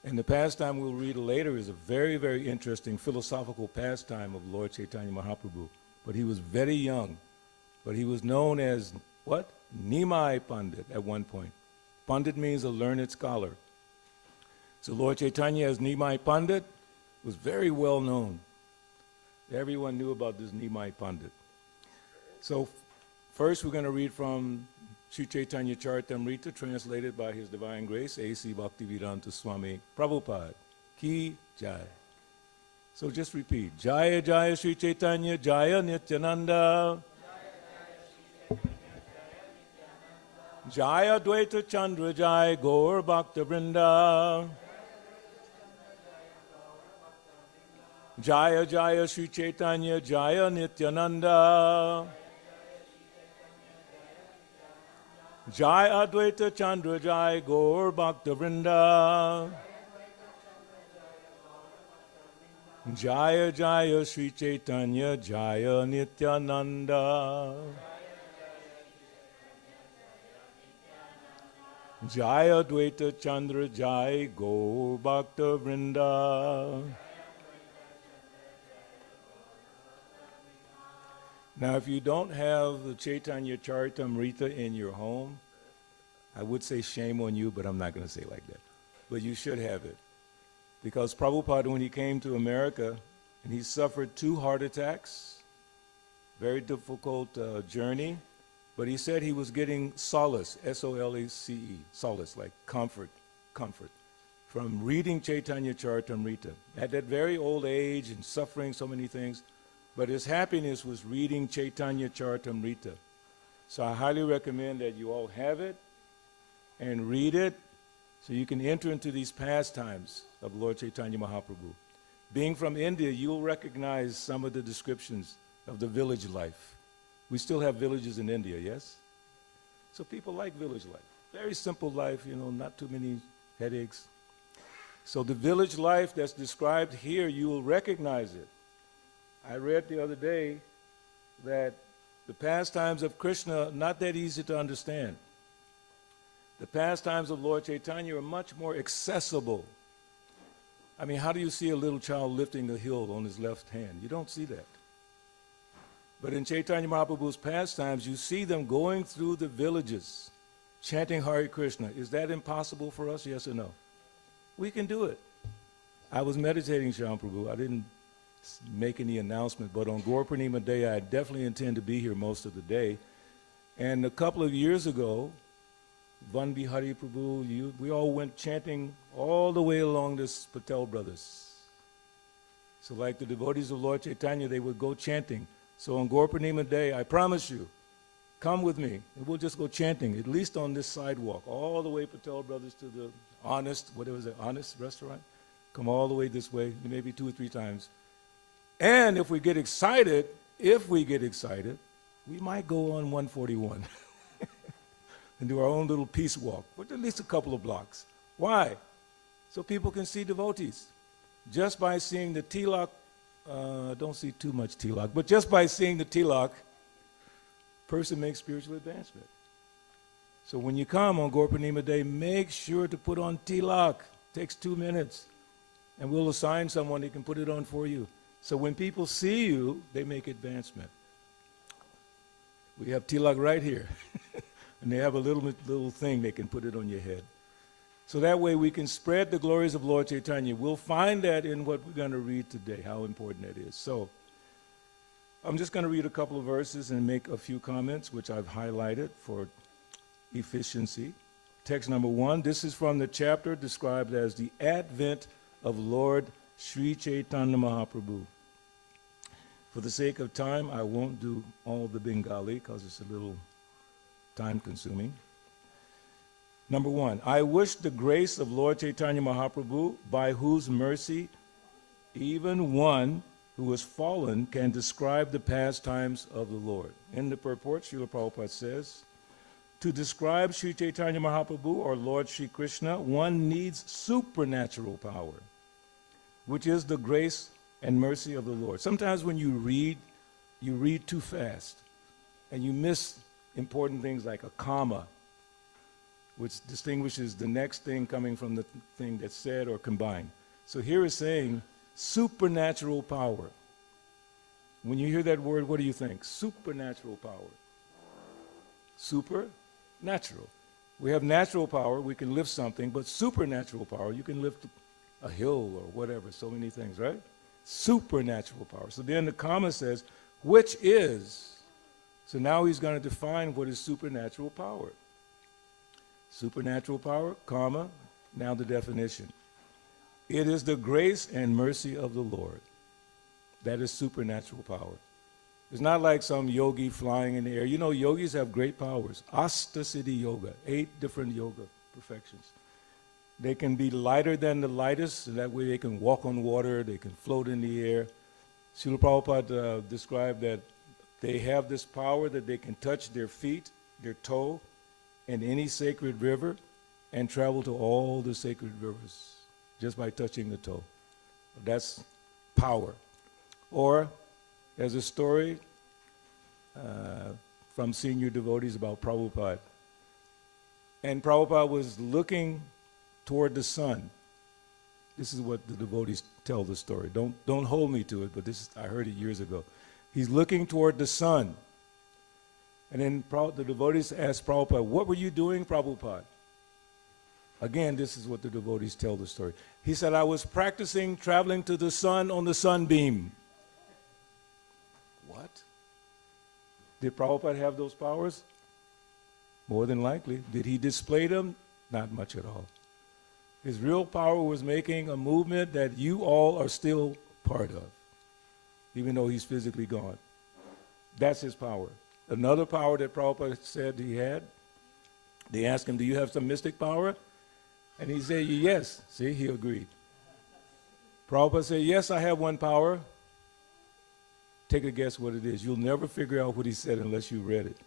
And the pastime we'll read later is a very, very interesting philosophical pastime of Lord Chaitanya Mahaprabhu. But he was very young. But he was known as, what? Nimai Pandit at one point. Pandit means a learned scholar. So Lord Chaitanya as Nimai Pandit was very well known. Everyone knew about this Nimai Pandit. So first we're going to read from Sri Chaitanya Charitamrita, translated by His Divine Grace, A.C. Bhaktivedanta Swami Prabhupada. Ki Jai. So just repeat. Jaya Jaya Sri Chaitanya Jaya Nityananda. Jaya Dvaita Chandra Jaya Gaur Bhakta Vrinda. Jaya Jaya Sri Chaitanya Jaya Nityananda. Jaya Advaita Chandra Jaya Gaur Bhakta Vrinda. Jaya Jaya Sri Chaitanya Jaya Nityananda. Jaya Advaita Chandra Jaya Gaur Bhakta Vrinda. Now, if you don't have the Chaitanya Charitamrita in your home, I would say shame on you, but I'm not going to say it like that. But you should have it. Because Prabhupada, when he came to America, and he suffered 2 heart attacks, very difficult journey, but he said he was getting solace, S-O-L-A-C-E, solace, like comfort, from reading Chaitanya Charitamrita. At that very old age and suffering so many things, but his happiness was reading Chaitanya Charitamrita. So I highly recommend that you all have it and read it so you can enter into these pastimes of Lord Chaitanya Mahaprabhu. Being from India, you'll recognize some of the descriptions of the village life. We still have villages in India, yes? So people like village life. Very simple life, not too many headaches. So the village life that's described here, you will recognize it. I read the other day that the pastimes of Krishna are not that easy to understand. The pastimes of Lord Chaitanya are much more accessible. I mean, how do you see a little child lifting a hill on his left hand? You don't see that. But in Chaitanya Mahaprabhu's pastimes, you see them going through the villages, chanting Hare Krishna. Is that impossible for us, yes or no? We can do it. I was meditating, Shyam Prabhu. I didn't make any announcement, but on Gaur Purnima Day, I definitely intend to be here most of the day. And a couple of years ago, Van Bihari Prabhu, we all went chanting all the way along this Patel Brothers. So like the devotees of Lord Chaitanya, they would go chanting. So on Gaur Purnima Day, I promise you, come with me, and we'll just go chanting, at least on this sidewalk, all the way Patel Brothers to the Honest, whatever is it, Honest restaurant? Come all the way this way, maybe 2 or 3 times. And if we get excited, we might go on 141 and do our own little peace walk, with at least a couple of blocks. Why? So people can see devotees. Just by seeing the tilak, don't see too much tilak, but just by seeing the tilak, person makes spiritual advancement. So when you come on Gaur Purnima Day, make sure to put on tilak. Takes 2 minutes. And we'll assign someone who can put it on for you. So when people see you, they make advancement. We have tilak right here. And they have a little thing they can put it on your head. So that way we can spread the glories of Lord Chaitanya. We'll find that in what we're going to read today, how important that is. So I'm just going to read a couple of verses and make a few comments, which I've highlighted for efficiency. Text number 1, this is from the chapter described as the Advent of Lord Sri Chaitanya Mahaprabhu. For the sake of time, I won't do all the Bengali because it's a little time-consuming. Number 1, I wish the grace of Lord Chaitanya Mahaprabhu, by whose mercy even one who has fallen can describe the pastimes of the Lord. In the purport, Srila Prabhupada says, to describe Sri Chaitanya Mahaprabhu or Lord Sri Krishna, one needs supernatural power, which is the grace and mercy of the Lord. Sometimes when you read too fast, and you miss important things like a comma, which distinguishes the next thing coming from the thing that's said or combined. So here it's saying supernatural power. When you hear that word, what do you think? Supernatural power. Supernatural. We have natural power, we can lift something, but supernatural power, you can lift a hill or whatever, so many things, right? Supernatural power. So then the comma says, which is. So now he's going to define what is supernatural power. Supernatural power, comma, now the definition. It is the grace and mercy of the Lord. That is supernatural power. It's not like some yogi flying in the air. You know, yogis have great powers. Asta-siddhi yoga, 8 different yoga perfections. They can be lighter than the lightest, so that way they can walk on water, they can float in the air. Srila Prabhupada described that they have this power that they can touch their feet, their toe, in any sacred river and travel to all the sacred rivers just by touching the toe. That's power. Or there's a story from senior devotees about Prabhupada. And Prabhupada was looking toward the sun. This is what the devotees tell the story. Don't hold me to it, but I heard it years ago. He's looking toward the sun. And then the devotees asked Prabhupada, what were you doing, Prabhupada? Again, this is what the devotees tell the story. He said, I was practicing traveling to the sun on the sunbeam. What? Did Prabhupada have those powers? More than likely. Did he display them? Not much at all. His real power was making a movement that you all are still part of, even though he's physically gone. That's his power. Another power that Prabhupada said he had, they asked him, do you have some mystic power? And he said, yes. See, he agreed. Prabhupada said, yes, I have one power. Take a guess what it is. You'll never figure out what he said unless you read it.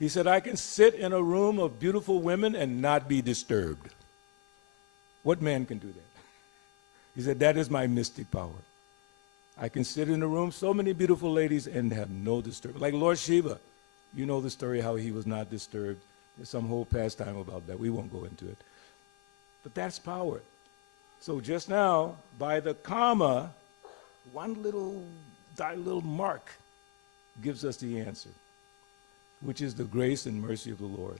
He said, I can sit in a room of beautiful women and not be disturbed. What man can do that? He said, that is my mystic power. I can sit in a room, so many beautiful ladies, and have no disturbance. Like Lord Shiva. You know the story how he was not disturbed. There's some whole pastime about that. We won't go into it. But that's power. So just now, by the comma, one little mark, gives us the answer, which is the grace and mercy of the Lord.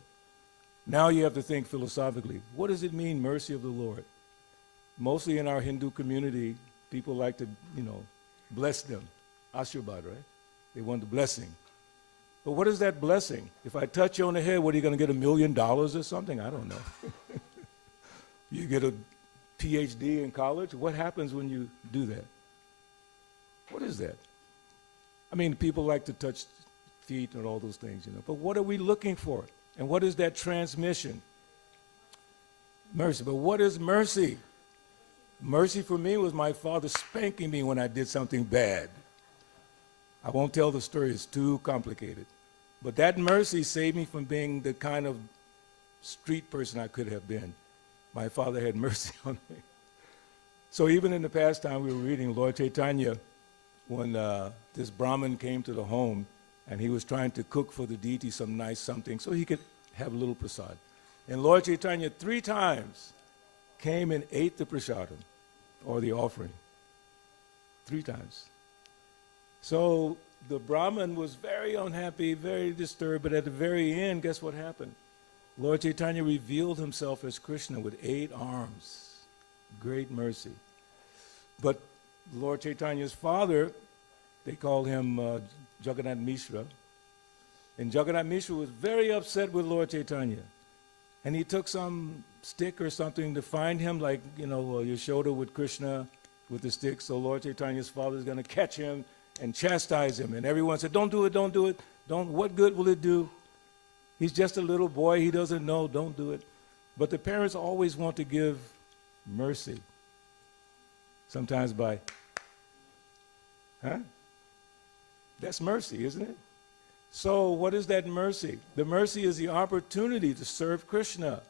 Now you have to think philosophically, what does it mean, mercy of the Lord? Mostly in our Hindu community, people like to, bless them. Ashirvad, right? They want the blessing. But what is that blessing? If I touch you on the head, what, are you going to get $1 million or something? I don't know. You get a PhD in college? What happens when you do that? What is that? I mean, people like to touch feet and all those things, But what are we looking for? And what is that transmission? Mercy. But what is mercy? Mercy for me was my father spanking me when I did something bad. I won't tell the story, it's too complicated. But that mercy saved me from being the kind of street person I could have been. My father had mercy on me. So even in the past time we were reading Lord Chaitanya, when this Brahmin came to the home and he was trying to cook for the deity some nice something so he could have a little prasad. And Lord Chaitanya 3 times came and ate the prasadam, or the offering. 3 times. So the Brahmin was very unhappy, very disturbed, but at the very end, guess what happened? Lord Chaitanya revealed himself as Krishna with 8 arms. Great mercy. But Lord Chaitanya's father, they called him Jagannath Mishra, and Jagannath Mishra was very upset with Lord Chaitanya. And he took some stick or something to find him, like, Yashoda with Krishna with the stick. So Lord Chaitanya's father is going to catch him and chastise him. And everyone said, don't do it, don't do it. What good will it do? He's just a little boy, he doesn't know, don't do it. But the parents always want to give mercy. Sometimes by, That's mercy, isn't it? So what is that mercy? The mercy is the opportunity to serve Krishna.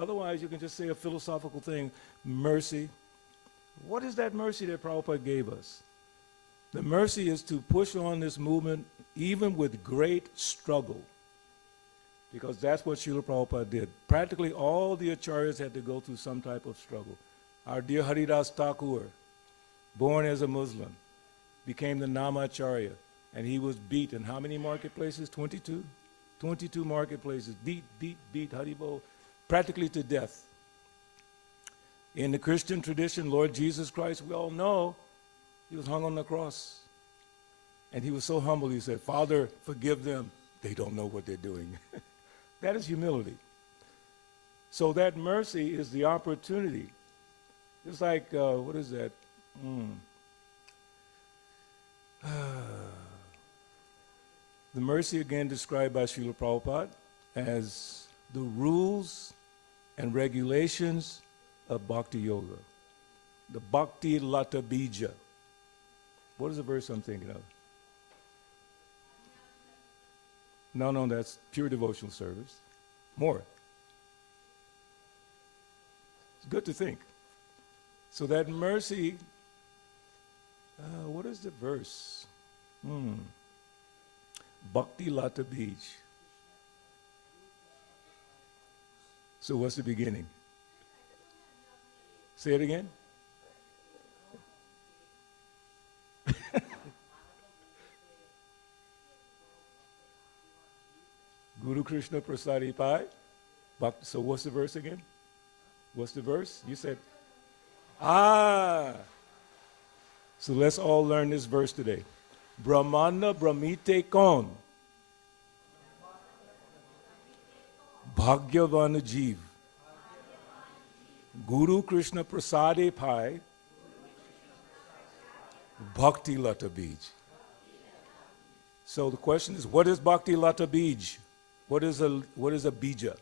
Otherwise, you can just say a philosophical thing, mercy. What is that mercy that Prabhupada gave us? The mercy is to push on this movement even with great struggle, because that's what Srila Prabhupada did. Practically all the acharyas had to go through some type of struggle. Our dear Haridas Thakur, born as a Muslim, became the Namacharya, and he was beat in how many marketplaces? 22? 22 marketplaces. Beat, Haribo, practically to death. In the Christian tradition, Lord Jesus Christ, we all know, he was hung on the cross. And he was so humble, he said, Father, forgive them. They don't know what they're doing. That is humility. So that mercy is the opportunity. It's like, what is that? The mercy again described by Srila Prabhupada as the rules and regulations of Bhakti Yoga. The Bhakti Lata Bija. What is the verse I'm thinking of? No, that's pure devotional service. More. It's good to think. So that mercy, what is the verse? Bhakti Lata Bij. So what's the beginning? Say it again. Guru Krishna Prasadi Pai. So what's the verse again? What's the verse? You said, So let's all learn this verse today. Brahmana Brahmite Kon. Bhagyavan Jeev. Guru Krishna Prasade Pai. Bhakti Lata Bij. So the question is, what is Bhakti Lata Bij? What is a bija?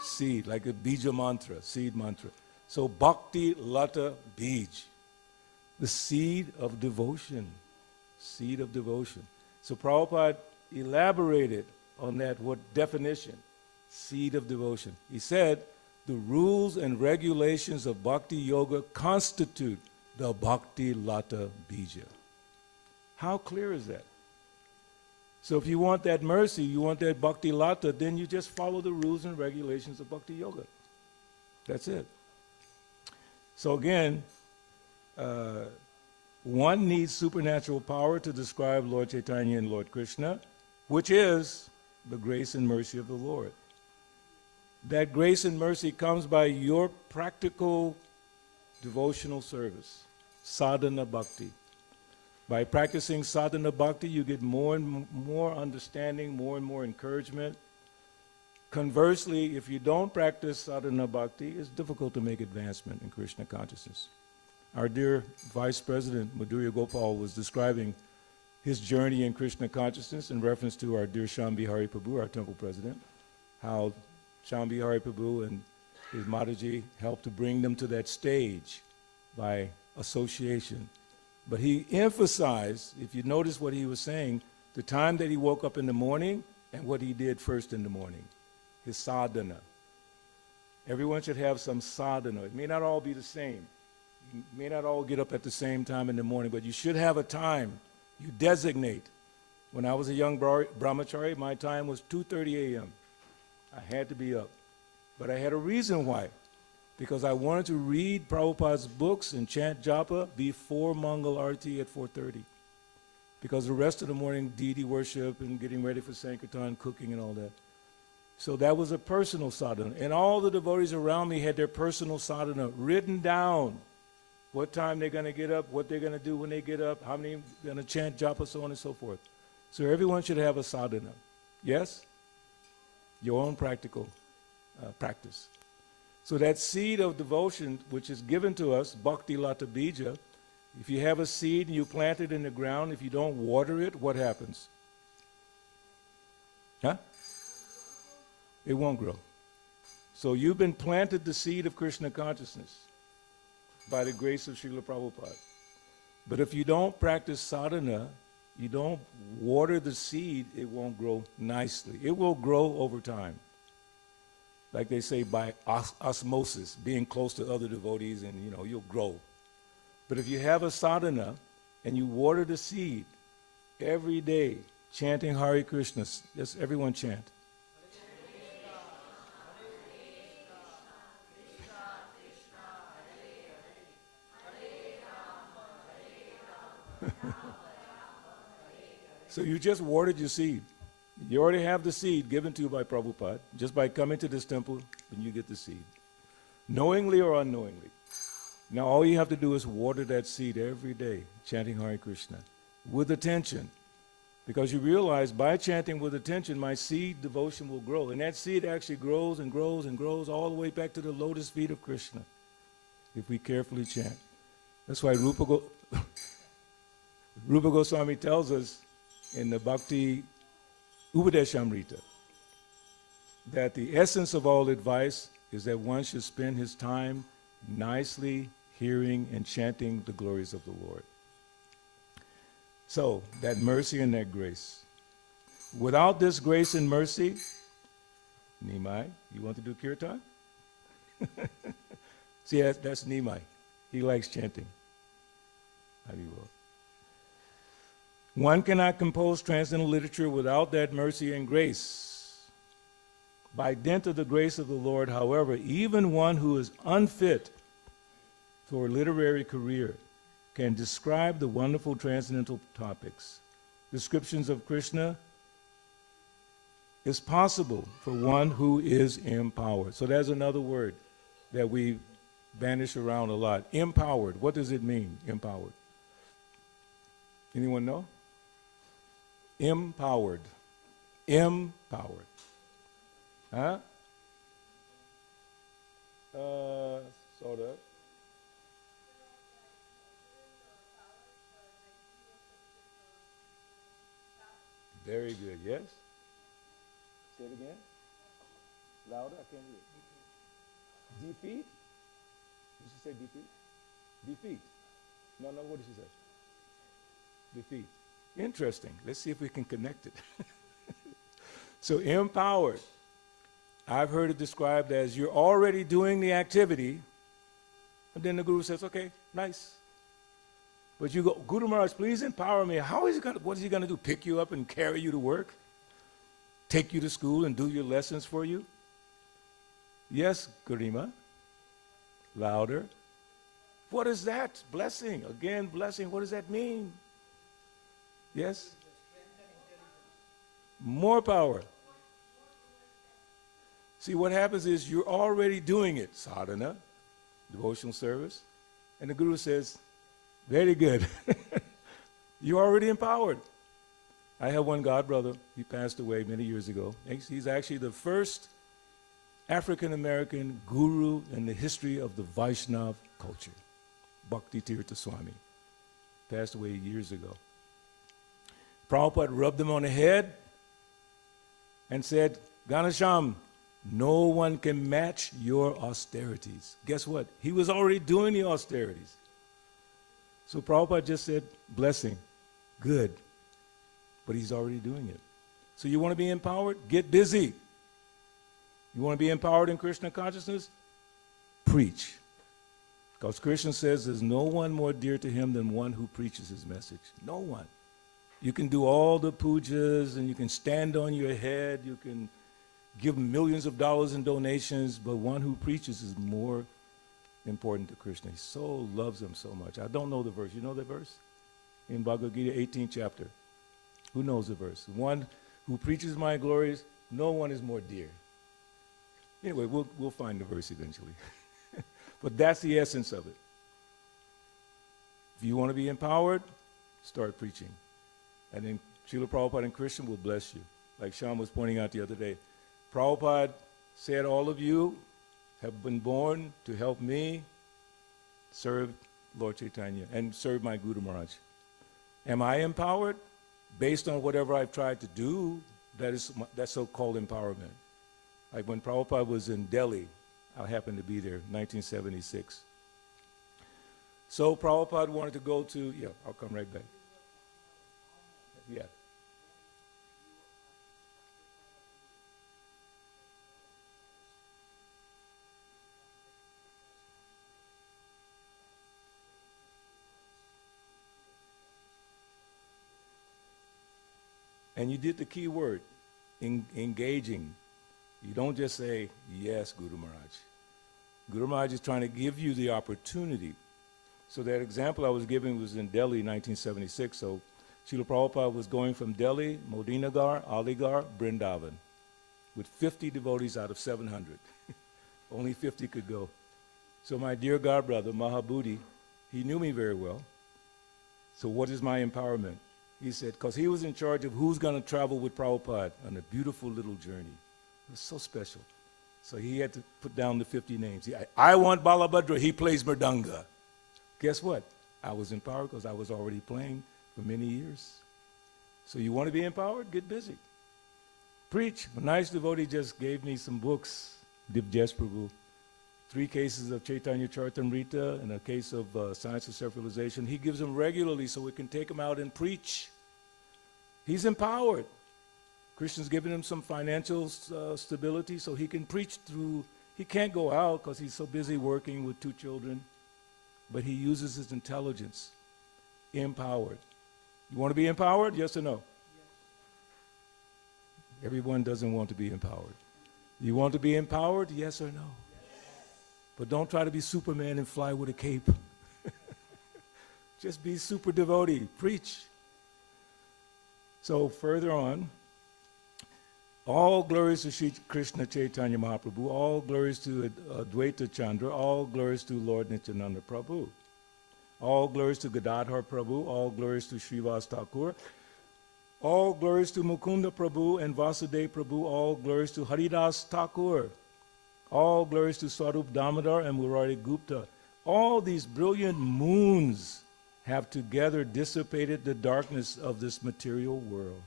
Seed, like a bija mantra, seed mantra. So Bhakti Lata Bij, the seed of devotion. Seed of devotion. So Prabhupada elaborated on that definition, seed of devotion. He said, the rules and regulations of Bhakti Yoga constitute the Bhakti Lata Bija. How clear is that? So if you want that mercy, you want that Bhakti Lata, then you just follow the rules and regulations of Bhakti Yoga. That's it. So again, one needs supernatural power to describe Lord Chaitanya and Lord Krishna, which is the grace and mercy of the Lord. That grace and mercy comes by your practical devotional service, sadhana bhakti. By practicing sadhana bhakti, you get more and more understanding, more and more encouragement. Conversely, if you don't practice sadhana bhakti, it's difficult to make advancement in Krishna consciousness. Our dear Vice President Madhurya Gopal was describing his journey in Krishna consciousness in reference to our dear Shambhihari Prabhu, our temple president, how Shambhihari Prabhu and his Mataji helped to bring them to that stage by association. But he emphasized, if you notice what he was saying, the time that he woke up in the morning and what he did first in the morning, his sadhana. Everyone should have some sadhana. It may not all be the same. You may not all get up at the same time in the morning, but you should have a time you designate. When I was a young brahmachari, my time was 2:30 a.m. I had to be up. But I had a reason why. Because I wanted to read Prabhupada's books and chant japa before Mangal Arati at 4:30. Because the rest of the morning, deity worship and getting ready for Sankirtan, cooking and all that. So that was a personal sadhana. And all the devotees around me had their personal sadhana written down. What time they're going to get up, what they're going to do when they get up, how many going to chant japa, so on and so forth. So everyone should have a sadhana. Yes? Your own practical practice. So that seed of devotion, which is given to us, bhakti lata bija, if you have a seed and you plant it in the ground, if you don't water it, what happens? Huh? It won't grow. So you've been planted the seed of Krishna consciousness by the grace of Srila Prabhupada. But if you don't practice sadhana, you don't water the seed, it won't grow nicely. It will grow over time. Like they say, by osmosis, being close to other devotees, and you'll grow. But if you have a sadhana and you water the seed every day, chanting Hare Krishna, let's everyone chant. So you just watered your seed. You already have the seed given to you by Prabhupada. Just by coming to this temple, then you get the seed. Knowingly or unknowingly. Now all you have to do is water that seed every day, chanting Hare Krishna, with attention. Because you realize by chanting with attention, my seed devotion will grow. And that seed actually grows and grows and grows all the way back to the lotus feet of Krishna, if we carefully chant. That's why Rupa Goswami tells us in the Bhakti Upadeshamrita that the essence of all advice is that one should spend his time nicely hearing and chanting the glories of the Lord. So, that mercy and that grace. Without this grace and mercy, Nimai, you want to do kirtan? See, that's Nimai. He likes chanting. Haribol. One cannot compose transcendental literature without that mercy and grace. By dint of the grace of the Lord, however, even one who is unfit for a literary career can describe the wonderful transcendental topics. Descriptions of Krishna is possible for one who is empowered. So there's another word that we banish around a lot. Empowered. What does it mean, empowered? Anyone know? Empowered. Empowered. Huh? Sort of. Very good, yes? Say it again. Louder, I can't hear it. Defeat? Did she say defeat? Defeat. No, what did she say? Defeat. Interesting. Let's see if we can connect it. So empowered. I've heard it described as you're already doing the activity, and then the Guru says, okay, nice. But you go, Guru Maharaj, please empower me. What is he going to do? Pick you up and carry you to work? Take you to school and do your lessons for you? Yes, Garima. Louder. What is that? Blessing. Again, blessing. What does that mean? Yes? More power. See, what happens is you're already doing it. Sadhana, devotional service. And the Guru says, very good. You're already empowered. I have one god brother. He passed away many years ago. He's actually the first African-American guru in the history of the Vaishnav culture. Bhakti Tirtha Swami. Passed away years ago. Prabhupada rubbed him on the head and said, Ganesham, no one can match your austerities. Guess what? He was already doing the austerities. So Prabhupada just said, blessing, good. But he's already doing it. So you want to be empowered? Get busy. You want to be empowered in Krishna consciousness? Preach. Because Krishna says there's no one more dear to him than one who preaches his message. No one. You can do all the pujas and you can stand on your head, you can give millions of dollars in donations, but one who preaches is more important to Krishna. He so loves him so much. I don't know the verse. You know the verse? In Bhagavad Gita, 18th chapter. Who knows the verse? One who preaches my glories, no one is more dear. Anyway, we'll find the verse eventually. But that's the essence of it. If you want to be empowered, start preaching. And then Srila Prabhupada and Krishna will bless you. Like Shyam was pointing out the other day. Prabhupada said, all of you have been born to help me serve Lord Chaitanya and serve my Guru Maharaj. Am I empowered? Based on whatever I've tried to do, that's so-called empowerment. Like when Prabhupada was in Delhi, I happened to be there, 1976. So Prabhupada wanted to go to, yeah, I'll come right back. Yeah. And you did the key word, engaging. You don't just say, yes, Guru Maharaj. Guru Maharaj is trying to give you the opportunity. So that example I was giving was in Delhi, 1976. So Srila Prabhupada was going from Delhi, Modinagar, Aligarh, Vrindavan, with 50 devotees out of 700. Only 50 could go. So my dear godbrother, Mahabodhi, he knew me very well. So what is my empowerment? He said, because he was in charge of who's going to travel with Prabhupada on a beautiful little journey. It was so special. So he had to put down the 50 names. I want Balabhadra, he plays Mridanga. Guess what? I was empowered because I was already playing for many years. So you want to be empowered? Get busy. Preach. A nice devotee just gave me some books, Divjesh Prabhu. 3 cases of Chaitanya Charitamrita and a case of Science of Self-Realization. He gives them regularly so we can take them out and preach. He's empowered. Krishna's given him some financial stability so he can preach through. He can't go out because he's so busy working with 2 children, but he uses his intelligence. Empowered. You want to be empowered? Yes or no? Yes. Everyone doesn't want to be empowered. You want to be empowered? Yes or no? But don't try to be Superman and fly with a cape. Just be super devotee. Preach. So further on, all glories to Sri Krishna Chaitanya Mahaprabhu, all glories to Advaita Chandra, all glories to Lord Nityananda Prabhu, all glories to Gadadhar Prabhu, all glories to Srivas Thakur, all glories to Mukunda Prabhu and Vasudev Prabhu, all glories to Haridas Thakur, all glories to Swarup Damodar and Murari Gupta. All these brilliant moons have together dissipated the darkness of this material world.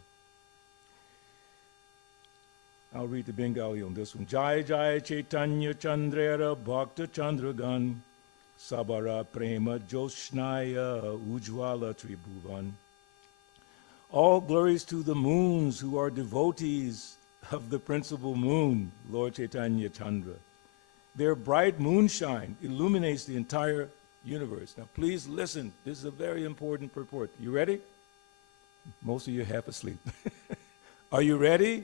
I'll read the Bengali on this one. Jai Jai Chaitanya Chandrera Bhakta Chandragan Sabara Prema Joshnaya Ujwala Tribhuvan. All glories to the moons who are devotees of the principal moon, Lord Chaitanya Chandra. Their bright moonshine illuminates the entire universe. Now please listen, this is a very important purport. You ready? Most of you are half asleep. Are you ready? Yes.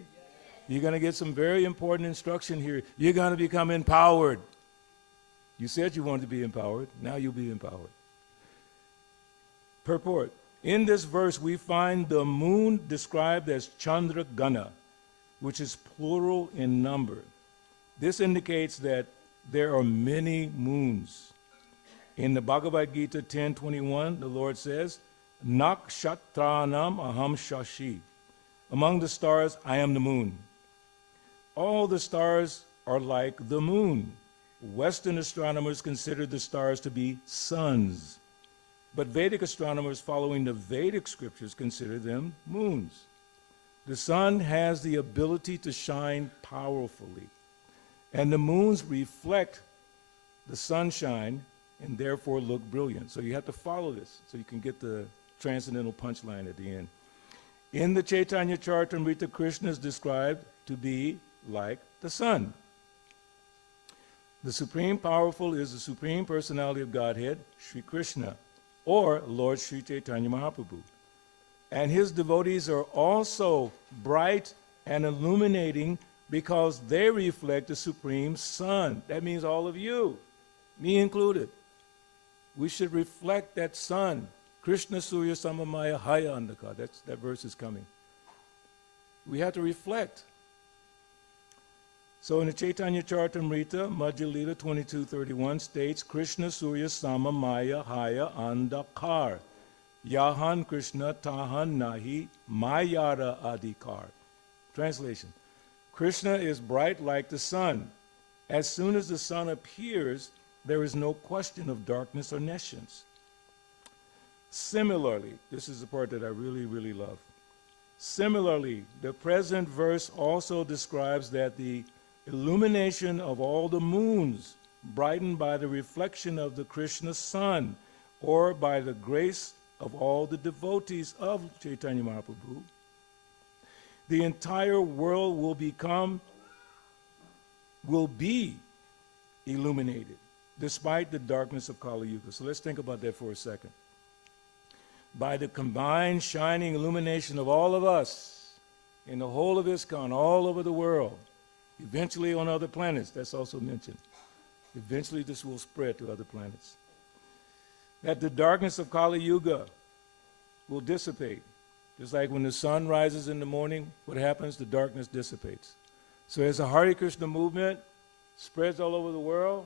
You're going to get some very important instruction here. You're going to become empowered. You said you wanted to be empowered. Now you'll be empowered. Purport. In this verse, we find the moon described as Chandra Gana, which is plural in number. This indicates that there are many moons. In the Bhagavad Gita 10:21, the Lord says, Nakshatranam aham shashi. Among the stars, I am the moon. All the stars are like the moon. Western astronomers consider the stars to be suns, but Vedic astronomers following the Vedic scriptures consider them moons. The sun has the ability to shine powerfully, and the moons reflect the sunshine and therefore look brilliant. So you have to follow this so you can get the transcendental punchline at the end. In the Chaitanya Charitamrita, Krishna is described to be like the sun. The Supreme Powerful is the Supreme Personality of Godhead, Sri Krishna, or Lord Sri Chaitanya Mahaprabhu. And his devotees are also bright and illuminating because they reflect the Supreme Sun. That means all of you, me included. We should reflect that sun. Krishna Surya Samamaya Haya Andaka. That verse is coming. We have to reflect. So in the Chaitanya Charitamrita, Madhya Lila 22:31 states, Krishna Surya Samamaya Haya Andakar. Yahan Krishna Tahan Nahi Mayara Adhikar. Translation. Krishna is bright like the sun. As soon as the sun appears, there is no question of darkness or nescience. Similarly, this is the part that I really, really love. Similarly, the present verse also describes that the illumination of all the moons, brightened by the reflection of the Krishna sun, or by the grace of all the devotees of Chaitanya Mahaprabhu, the entire world will be illuminated, despite the darkness of Kali Yuga. So let's think about that for a second. By the combined shining illumination of all of us, in the whole of ISKCON, all over the world, eventually on other planets, that's also mentioned. Eventually this will spread to other planets. That the darkness of Kali Yuga will dissipate. Just like when the sun rises in the morning, what happens? The darkness dissipates. So as the Hare Krishna movement spreads all over the world,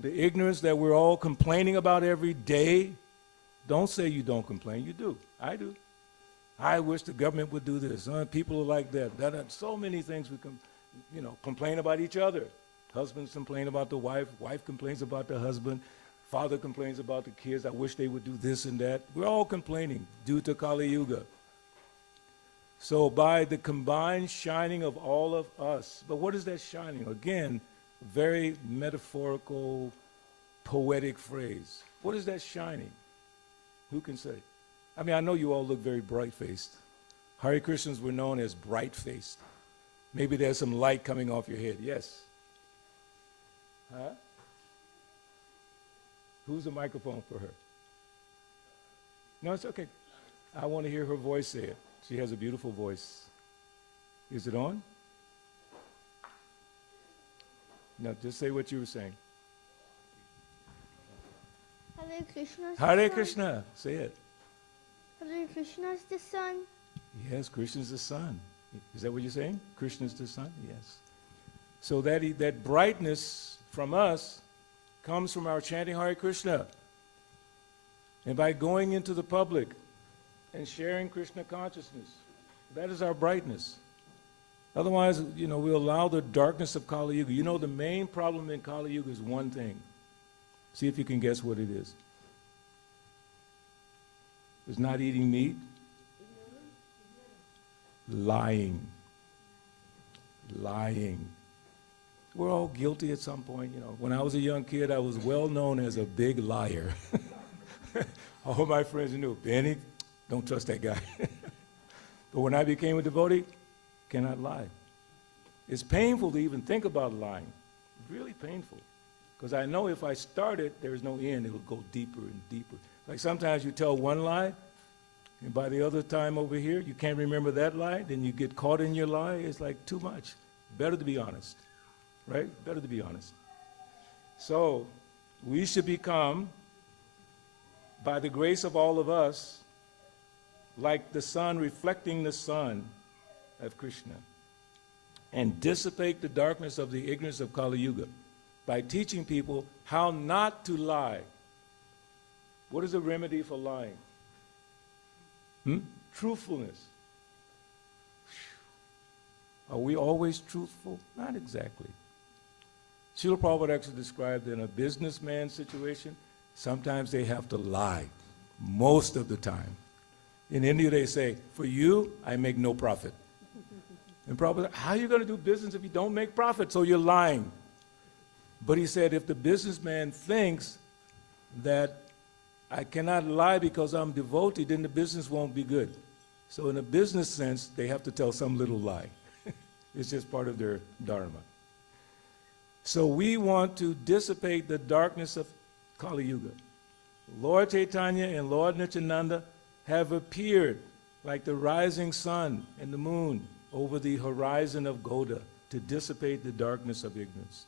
the ignorance that we're all complaining about every day, don't say you don't complain, you do. I do. I wish the government would do this. People are like that. So many things we can, complain about each other. Husbands complain about the wife. Wife complains about the husband. Father complains about the kids. I wish they would do this and that. We're all complaining due to Kali Yuga. So by the combined shining of all of us, but what is that shining? Again, very metaphorical, poetic phrase. What is that shining? Who can say? I mean, I know you all look very bright-faced. Hare Krishnas were known as bright-faced. Maybe there's some light coming off your head. Yes? Huh? Who's the microphone for her? No, it's okay. I want to hear her voice say it. She has a beautiful voice. Is it on? No, just say what you were saying. Hare Krishna. Hare Krishna. Say it. Hare Krishna is the sun. Yes, Krishna's the sun. Is that what you're saying? Krishna's the sun? Yes. So that brightness from us comes from our chanting Hare Krishna. And by going into the public and sharing Krishna consciousness, that is our brightness. Otherwise, we allow the darkness of Kali Yuga. The main problem in Kali Yuga is one thing. See if you can guess what it is. It's not eating meat. Lying. Lying. We're all guilty at some point. When I was a young kid, I was well known as a big liar. All my friends knew, Benny, don't trust that guy. But when I became a devotee, cannot lie. It's painful to even think about lying. Really painful. Because I know if I start it, there's no end. It will go deeper and deeper. Like sometimes you tell one lie, and by the other time over here, you can't remember that lie, then you get caught in your lie. It's like too much. Better to be honest, right? Better to be honest. So we should become, by the grace of all of us, like the sun reflecting the sun of Krishna, and dissipate the darkness of the ignorance of Kali Yuga by teaching people how not to lie. What is the remedy for lying? Truthfulness. Are we always truthful? Not exactly. Srila Prabhupada actually described in a businessman situation, sometimes they have to lie, most of the time. In India they say, for you, I make no profit. And Prabhupada said, how are you going to do business if you don't make profit? So you're lying. But he said, if the businessman thinks that I cannot lie because I'm devotee, then the business won't be good. So in a business sense, they have to tell some little lie. It's just part of their dharma. So we want to dissipate the darkness of Kali Yuga. Lord Chaitanya and Lord Nityananda have appeared like the rising sun and the moon over the horizon of Goda to dissipate the darkness of ignorance.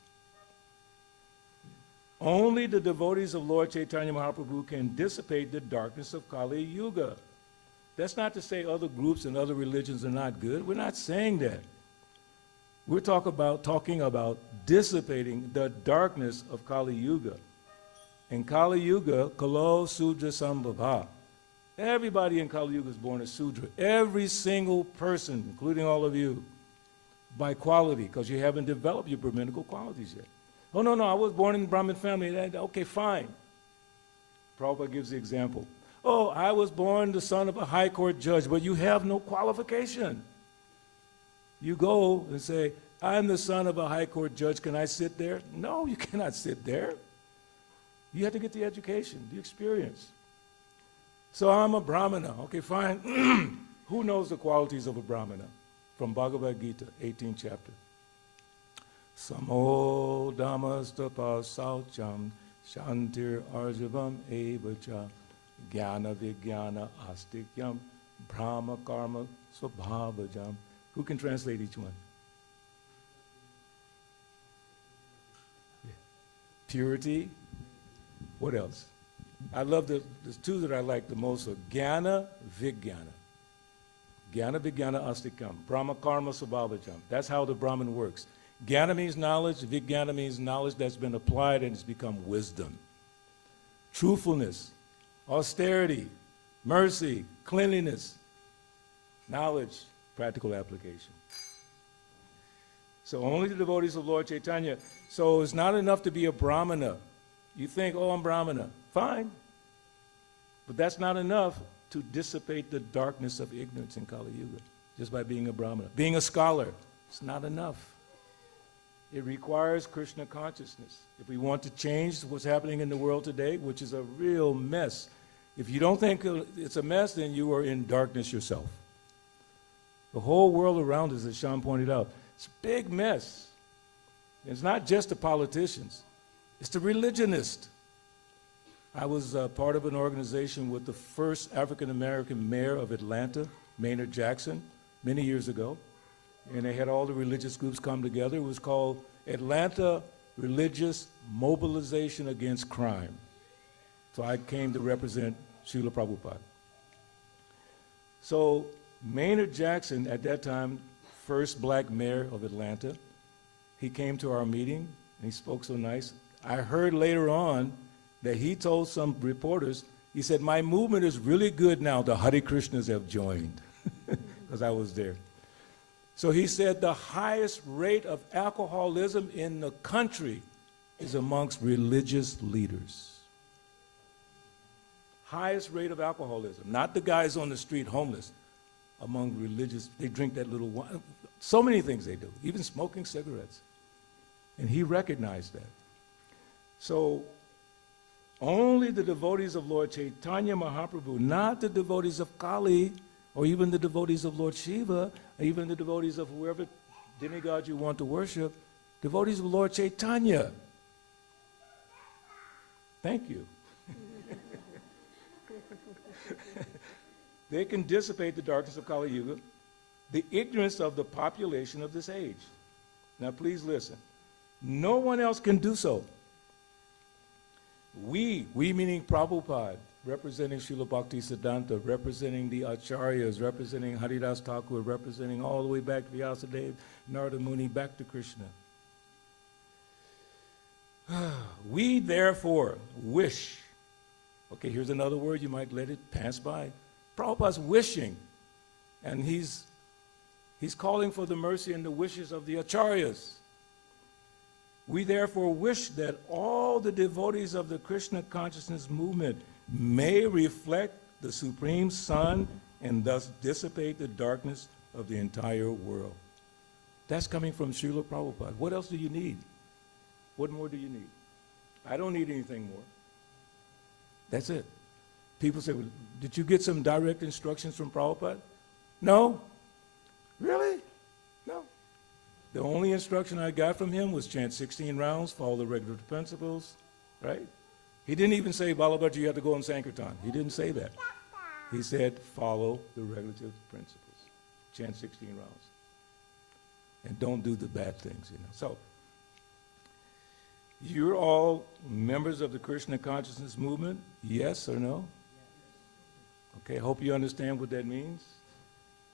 Only the devotees of Lord Chaitanya Mahaprabhu can dissipate the darkness of Kali Yuga. That's not to say other groups and other religions are not good. We're not saying that. We're talking about dissipating the darkness of Kali Yuga. In Kali Yuga, Kalo Sudra Sambhava. Everybody in Kali Yuga is born a Sudra. Every single person, including all of you, by quality, because you haven't developed your Brahminical qualities yet. Oh, no, I was born in a Brahmin family. Okay, fine. Prabhupada gives the example. Oh, I was born the son of a high court judge, but you have no qualification. You go and say, I'm the son of a high court judge, can I sit there? No, you cannot sit there. You have to get the education, the experience. So I'm a Brahmana. Okay, fine. Who knows the qualities of a Brahmana? From Bhagavad Gita, 18th chapter. Samo Dhammastapa Saucham Shantir Arjavam Evacha Jnana Vijnana Astikyam Brahma Karma Swabhavajam. Who can translate each one? Yeah. Purity. What else? I love there's two that I like the most are Jnana Vijnana. Jnana Vijnana Astikam. Brahma Karma Swabhavajam. That's how the Brahman works. Jnana means knowledge, Vijnana means knowledge that's been applied and it's become wisdom. Truthfulness, austerity, mercy, cleanliness, knowledge, practical application. So only the devotees of Lord Chaitanya. So it's not enough to be a Brahmana. You think, oh, I'm Brahmana. Fine. But that's not enough to dissipate the darkness of ignorance in Kali Yuga, just by being a Brahmana. Being a scholar, it's not enough. It requires Krishna consciousness. If we want to change what's happening in the world today, which is a real mess, if you don't think it's a mess, then you are in darkness yourself. The whole world around us, as Sean pointed out, it's a big mess. It's not just the politicians. It's the religionists. I was part of an organization with the first African-American mayor of Atlanta, Maynard Jackson, many years ago. And they had all the religious groups come together. It was called Atlanta Religious Mobilization Against Crime. So I came to represent Srila Prabhupada. So Maynard Jackson, at that time, first black mayor of Atlanta, he came to our meeting, and he spoke so nice. I heard later on that he told some reporters, he said, my movement is really good now. The Hare Krishnas have joined, because I was there. So he said the highest rate of alcoholism in the country is amongst religious leaders. Highest rate of alcoholism, not the guys on the street homeless, among religious, they drink that little wine. So many things they do, even smoking cigarettes. And he recognized that. So only the devotees of Lord Chaitanya Mahaprabhu, not the devotees of Kali, or even the devotees of Lord Shiva, or even the devotees of whoever demigod you want to worship, devotees of Lord Chaitanya. Thank you. They can dissipate the darkness of Kali Yuga, the ignorance of the population of this age. Now please listen. No one else can do so. We meaning Prabhupada, representing Srila Bhaktisiddhanta, representing the Acharyas, representing Haridas Thakur, representing all the way back to Vyasadeva, Narada Muni, back to Krishna. We therefore wish, okay, here's another word, you might let it pass by. Prabhupada's wishing, and he's calling for the mercy and the wishes of the Acharyas. We therefore wish that all the devotees of the Krishna consciousness movement may reflect the Supreme Sun and thus dissipate the darkness of the entire world. That's coming from Srila Prabhupada. What else do you need? What more do you need? I don't need anything more. That's it. People say, well, did you get some direct instructions from Prabhupada? No. Really? No. The only instruction I got from him was chant 16 rounds, follow the regulative principles, right? He didn't even say, Balabhaji, you have to go on Sankirtan. He didn't say that. He said, follow the regulative principles. Chant 16 rounds. And don't do the bad things, you know. So, you're all members of the Krishna consciousness movement, yes or no? Okay, I hope you understand what that means.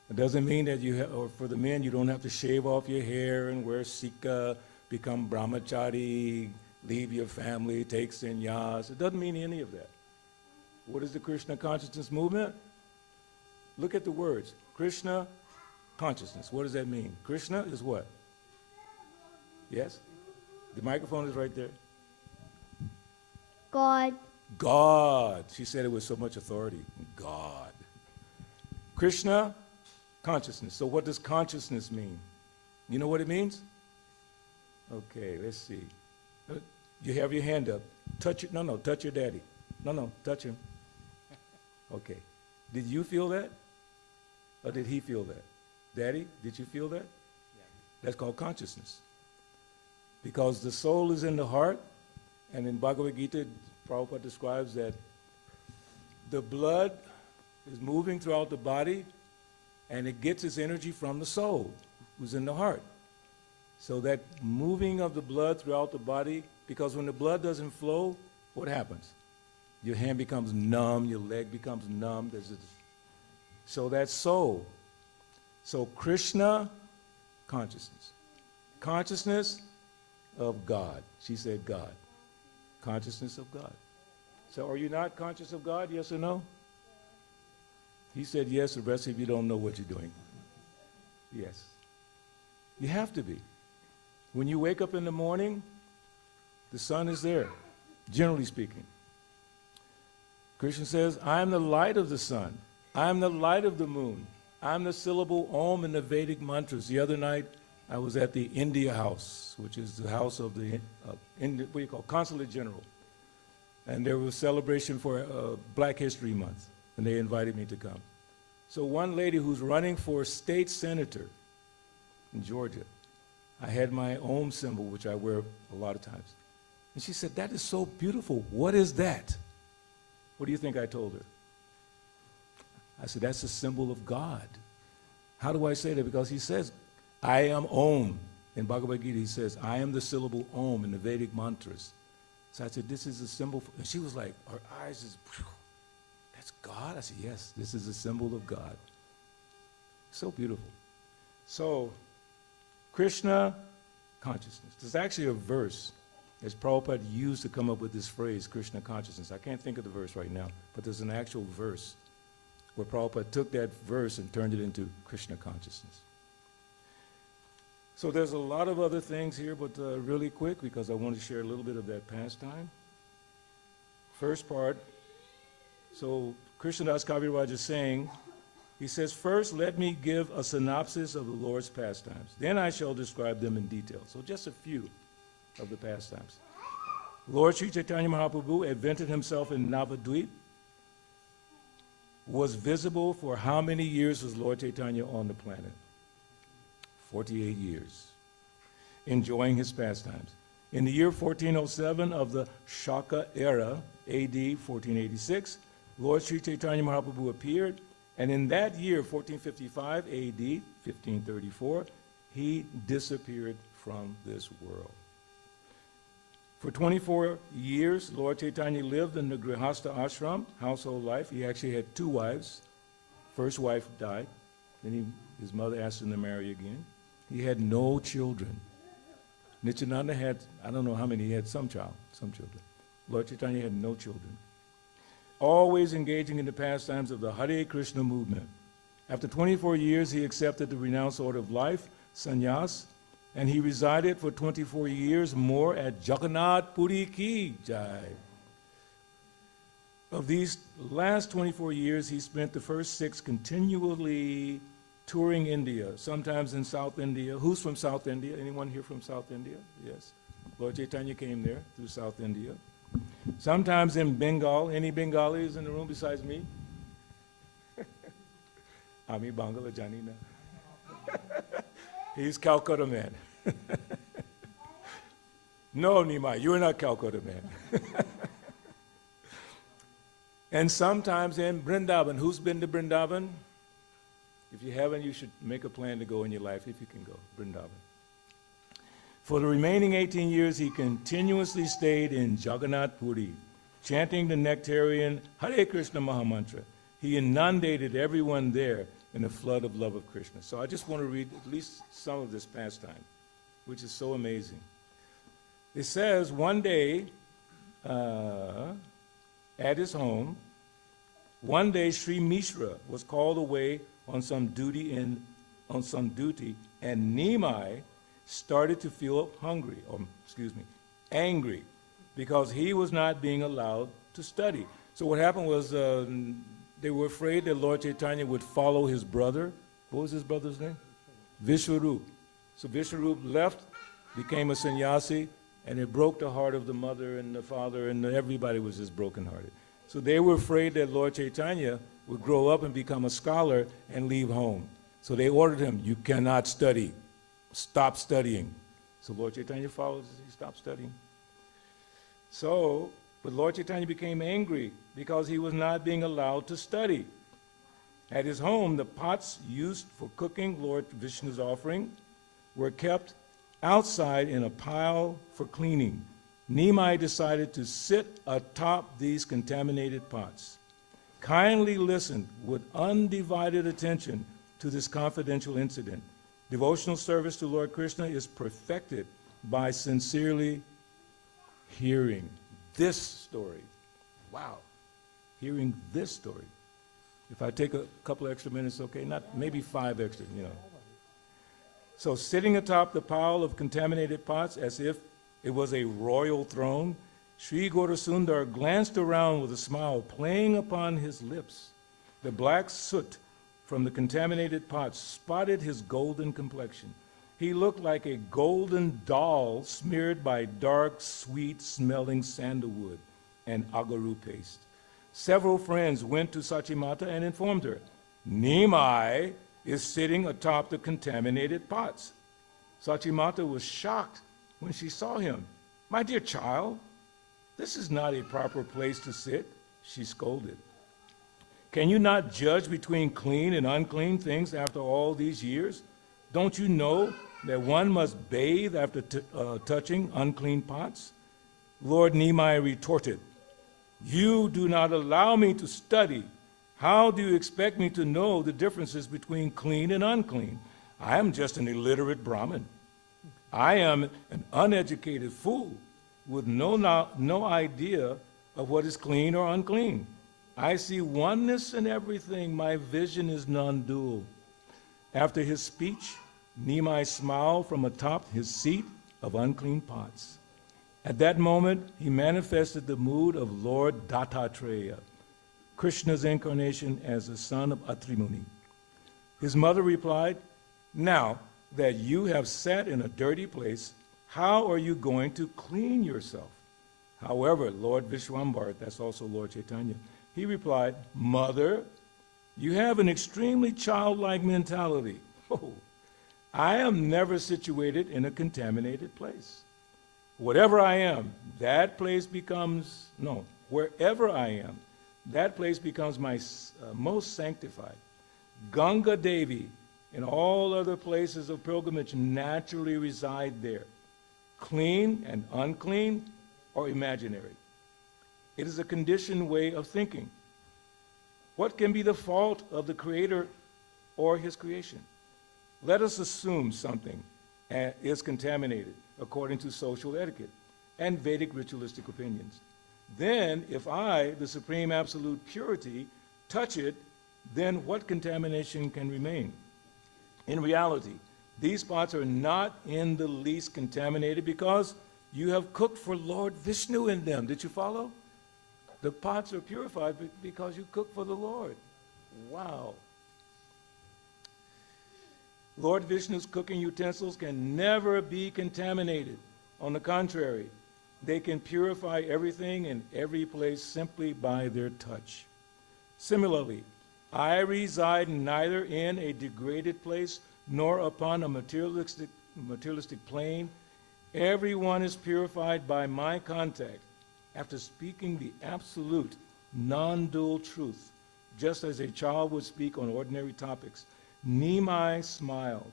It doesn't mean that or for the men, you don't have to shave off your hair and wear sikha, become brahmachari, leave your family, take sannyas. It doesn't mean any of that. What is the Krishna consciousness movement? Look at the words. Krishna consciousness. What does that mean? Krishna is what? Yes? The microphone is right there. God. God. She said it with so much authority. God. Krishna consciousness. So what does consciousness mean? You know what it means? Okay, let's see. You have your hand up. Touch it. No, touch your daddy. No, touch him. Okay. Did you feel that? Or did he feel that? Daddy, did you feel that? Yeah. That's called consciousness. Because the soul is in the heart, and in Bhagavad Gita, Prabhupada describes that the blood is moving throughout the body, and it gets its energy from the soul, who's in the heart. So that moving of the blood throughout the body, because when the blood doesn't flow, what happens? Your hand becomes numb, your leg becomes numb. So that's soul. So Krishna, consciousness. Consciousness of God. She said God. Consciousness of God. So are you not conscious of God, yes or no? He said yes, the rest of you don't know what you're doing. Yes. You have to be. When you wake up in the morning, the sun is there, generally speaking. Krishna says, I am the light of the sun. I am the light of the moon. I'm the syllable Om in the Vedic mantras. The other night, I was at the India House, which is the house of the Consulate General. And there was a celebration for Black History Month, and they invited me to come. So one lady who's running for state senator in Georgia, I had my Om symbol, which I wear a lot of times. And she said, that is so beautiful. What is that? What do you think I told her? I said, that's a symbol of God. How do I say that? Because he says, I am Om. In Bhagavad Gita, he says, I am the syllable Om in the Vedic mantras. So I said, this is a symbol. And she was like, her eyes is, that's God? I said, yes, this is a symbol of God. So beautiful. So, Krishna consciousness. There's actually a verse that Prabhupada used to come up with this phrase, Krishna consciousness. I can't think of the verse right now, but there's an actual verse where Prabhupada took that verse and turned it into Krishna consciousness. So there's a lot of other things here, but really quick, because I want to share a little bit of that pastime. First part, so Krishnadas Kaviraj is saying, he says, first let me give a synopsis of the Lord's pastimes. Then I shall describe them in detail. So just a few of the pastimes. Lord Sri Chaitanya Mahaprabhu invented himself in Navadvip. Was visible for how many years was Lord Chaitanya on the planet? 48 years. Enjoying his pastimes. In the year 1407 of the Shaka era, AD 1486, Lord Sri Chaitanya Mahaprabhu appeared, and in that year, 1455 AD, 1534, he disappeared from this world. For 24 years, Lord Chaitanya lived in the Grihastha ashram, household life. He actually had 2 wives. First wife died. Then his mother asked him to marry again. He had no children. Nityananda had, I don't know how many, he had some children. Lord Chaitanya had no children. Always engaging in the pastimes of the Hare Krishna movement. After 24 years, he accepted the renounced order of life, sannyas, and he resided for 24 years more at Jagannath Puri Ki Jai. Of these last 24 years, he spent the first 6 continually touring India, sometimes in South India. Who's from South India? Anyone here from South India? Yes. Lord Chaitanya came there through South India. Sometimes in Bengal. Any Bengalis in the room besides me? Ami Bangala Janina. He's Calcutta man. No, Nimai, you're not Calcutta man. And sometimes in Vrindavan. Who's been to Vrindavan? If you haven't, you should make a plan to go in your life, if you can go, Vrindavan. For the remaining 18 years, he continuously stayed in Jagannath Puri, chanting the nectarian Hare Krishna Mahamantra. He inundated everyone there in a flood of love of Krishna. So I just want to read at least some of this pastime, which is so amazing. It says, one day, at his home, one day Sri Mishra was called away on some duty, and Nimai started to feel angry, because he was not being allowed to study. So what happened was they were afraid that Lord Chaitanya would follow his brother. What was his brother's name? Vishwarup. So Vishwarup left, became a sannyasi, and it broke the heart of the mother and the father, and everybody was just brokenhearted. So they were afraid that Lord Chaitanya would grow up and become a scholar and leave home. So they ordered him, you cannot study. Stop studying. So Lord Chaitanya follows, he stopped studying. So, but Lord Chaitanya became angry because he was not being allowed to study. At his home, the pots used for cooking Lord Vishnu's offering were kept outside in a pile for cleaning. Nimai decided to sit atop these contaminated pots. Kindly listen with undivided attention to this confidential incident. Devotional service to Lord Krishna is perfected by sincerely hearing this story. Wow, hearing this story. If I take a couple extra minutes, okay, not maybe 5 extra, you know. So sitting atop the pile of contaminated pots as if it was a royal throne, Sri Gaurasundar glanced around with a smile playing upon his lips. The black soot from the contaminated pots spotted his golden complexion. He looked like a golden doll smeared by dark, sweet-smelling sandalwood and agaru paste. Several friends went to Sachimata and informed her, Nimai is sitting atop the contaminated pots. Sachimata was shocked when she saw him. My dear child, this is not a proper place to sit, she scolded. Can you not judge between clean and unclean things after all these years? Don't you know that one must bathe after touching unclean pots? Lord Nimai retorted, you do not allow me to study. How do you expect me to know the differences between clean and unclean? I am just an illiterate Brahmin. I am an uneducated fool with no idea of what is clean or unclean. I see oneness in everything. My vision is non-dual. After his speech, Nimai smiled from atop his seat of unclean pots. At that moment, he manifested the mood of Lord Dattatreya, Krishna's incarnation as the son of Atri Muni. His mother replied, now that you have sat in a dirty place, how are you going to clean yourself? However, Lord Vishwambar, that's also Lord Chaitanya, he replied, Mother, you have an extremely childlike mentality. Oh, I am never situated in a contaminated place. Whatever I am, that place becomes, wherever I am, that place becomes my most sanctified. Ganga Devi and all other places of pilgrimage naturally reside there. Clean and unclean or imaginary. It is a conditioned way of thinking. What can be the fault of the Creator or his creation? Let us assume something is contaminated according to social etiquette and Vedic ritualistic opinions. Then, if I, the supreme absolute purity, touch it, then what contamination can remain? In reality, these pots are not in the least contaminated because you have cooked for Lord Vishnu in them. Did you follow? The pots are purified because you cook for the Lord. Wow. Lord Vishnu's cooking utensils can never be contaminated. On the contrary, they can purify everything in every place simply by their touch. Similarly, I reside neither in a degraded place nor upon a materialistic plane. Everyone is purified by my contact after speaking the absolute, non-dual truth, just as a child would speak on ordinary topics. Nimai smiled.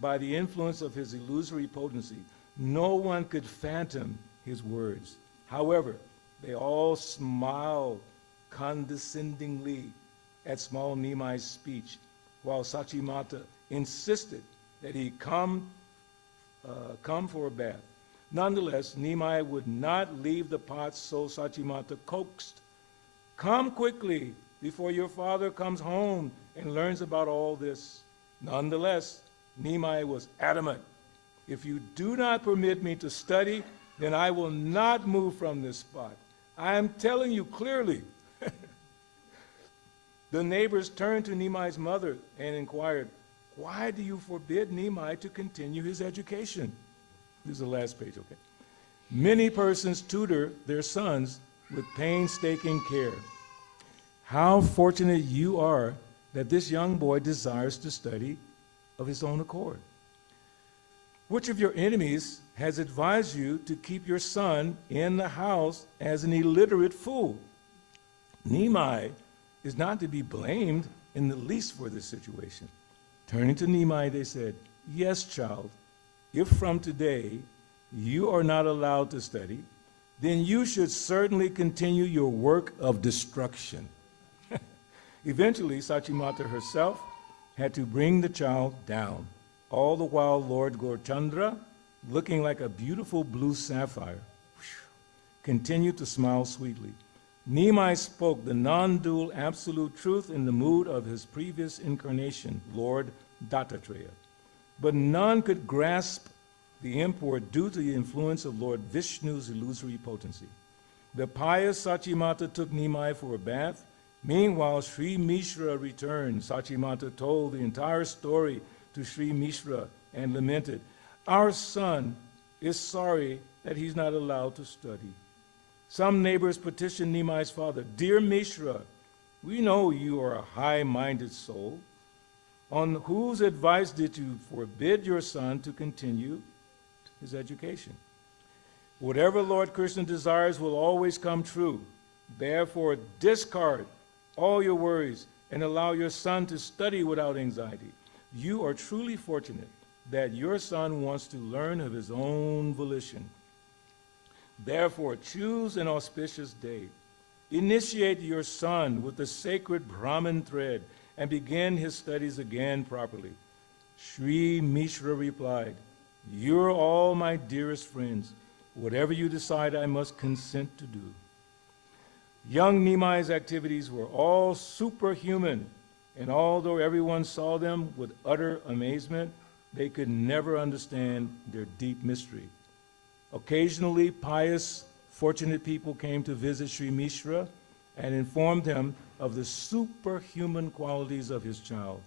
By the influence of his illusory potency, no one could phantom his words. However, they all smiled condescendingly at small Nimai's speech, while Sachimata insisted that he come for a bath. Nonetheless, Nimai would not leave the pots, so Sachimata coaxed, "Come quickly before your father comes home and learns about all this." Nonetheless, Nimai was adamant. "If you do not permit me to study, then I will not move from this spot. I am telling you clearly." The neighbors turned to Nimai's mother and inquired, "Why do you forbid Nimai to continue his education?" This is the last page, okay? Many persons tutor their sons with painstaking care. How fortunate you are that this young boy desires to study of his own accord. Which of your enemies has advised you to keep your son in the house as an illiterate fool? Nimai is not to be blamed in the least for this situation. Turning to Nimai, they said, "Yes, child, if from today you are not allowed to study, then you should certainly continue your work of destruction." Eventually, Sachimata herself had to bring the child down, all the while Lord Gaurchandra, looking like a beautiful blue sapphire, continued to smile sweetly. Nimai spoke the non-dual absolute truth in the mood of his previous incarnation, Lord Dattatreya. But none could grasp the import due to the influence of Lord Vishnu's illusory potency. The pious Sachimata took Nimai for a bath. Meanwhile, Sri Mishra returned. Sachimata told the entire story to Sri Mishra and lamented, "Our son is sorry that he's not allowed to study." Some neighbors petitioned Nimai's father, "Dear Mishra, we know you are a high-minded soul. On whose advice did you forbid your son to continue his education? Whatever Lord Krishna desires will always come true. Therefore, discard all your worries and allow your son to study without anxiety. You are truly fortunate that your son wants to learn of his own volition. Therefore, choose an auspicious day. Initiate your son with the sacred Brahman thread and begin his studies again properly." Sri Mishra replied, "You're all my dearest friends. Whatever you decide, I must consent to do." Young Nimai's activities were all superhuman, and although everyone saw them with utter amazement, they could never understand their deep mystery. Occasionally, pious, fortunate people came to visit Sri Mishra and informed him of the superhuman qualities of his child.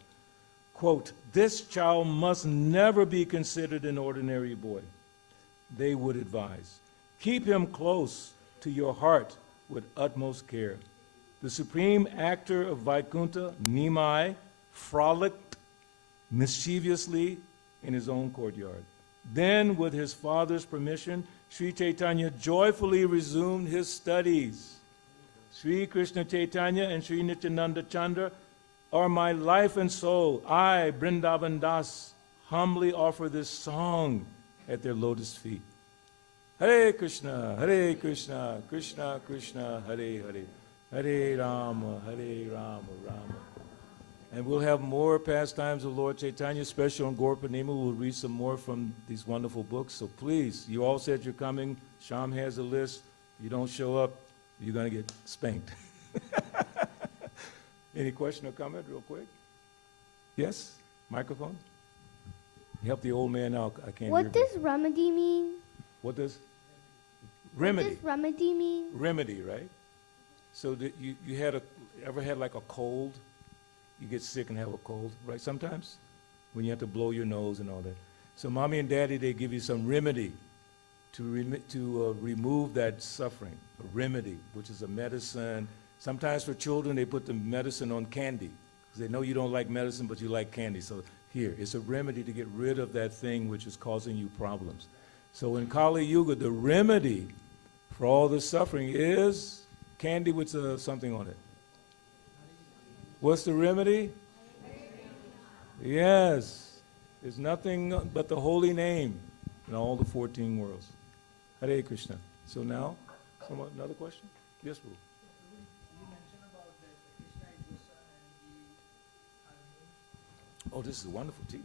Quote, "This child must never be considered an ordinary boy," they would advise. "Keep him close to your heart with utmost care." The supreme actor of Vaikuntha, Nimai, frolicked mischievously in his own courtyard. Then, with his father's permission, Sri Chaitanya joyfully resumed his studies. Sri Krishna Chaitanya and Sri Nityananda Chandra are my life and soul. I, Vrindavan Das, humbly offer this song at their lotus feet. Hare Krishna, Hare Krishna, Krishna Krishna, Hare Hare, Hare Rama, Hare Rama, Rama. And we'll have more pastimes of Lord Chaitanya, especially on Gaur Purnima. We'll read some more from these wonderful books. So please, you all said you're coming. Sham has a list. You don't show up, you're going to get spanked. Any question or comment real quick? Yes? Microphone? Help the old man out. I can't What hear. does remedy mean? What does? What Remedy. does remedy mean? Remedy, right? So that you ever had like a cold? You get sick and have a cold, right? Sometimes when you have to blow your nose and all that. So mommy and daddy, they give you some remedy to remove that suffering, a remedy, which is a medicine. Sometimes for children, they put the medicine on candy because they know you don't like medicine, but you like candy. So here, it's a remedy to get rid of that thing which is causing you problems. So in Kali Yuga, the remedy for all this suffering is candy with something on it. What's the remedy? Yes. There's nothing but the holy name in all the 14 worlds. Hare Krishna. So now, another question? Yes, Boo. Oh, this is a wonderful tea.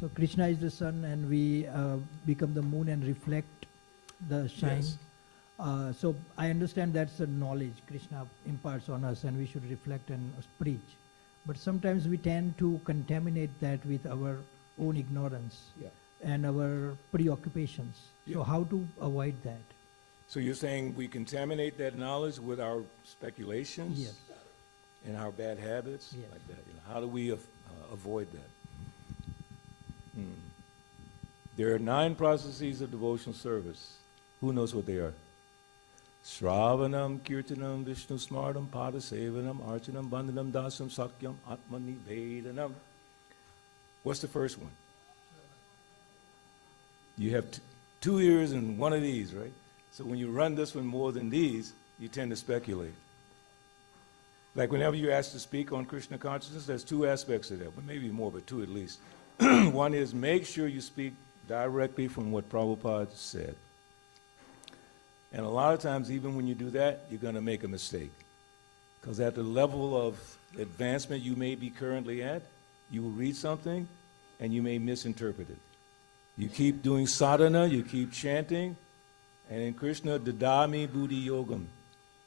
So Krishna is the sun and we become the moon and reflect the shine. Yes. So I understand that's the knowledge Krishna imparts on us and we should reflect and preach. But sometimes we tend to contaminate that with our own ignorance and our preoccupations. So Yeah. how to avoid that? So you're saying we contaminate that knowledge with our speculations Yes. and our bad habits Yes. like that. How do we avoid that? There are 9 processes of devotional service. Who knows what they are? Shravanam, Kirtanam, Vishnu Smartam, Padasevanam, Archanam, Bandhanam, Dasam, Sakyam, Atmanivedanam. What's the first one? You have 2 ears and one of these, right? So when you run this one more than these, you tend to speculate. Like whenever you're asked to speak on Krishna consciousness, there's 2 aspects to that, but maybe more, but 2 at least. One is make sure you speak directly from what Prabhupada said. And a lot of times, even when you do that, you're going to make a mistake. Because at the level of advancement you may be currently at, you will read something and you may misinterpret it. You keep doing sadhana, you keep chanting, and in Krishna, dadami buddhi yogam,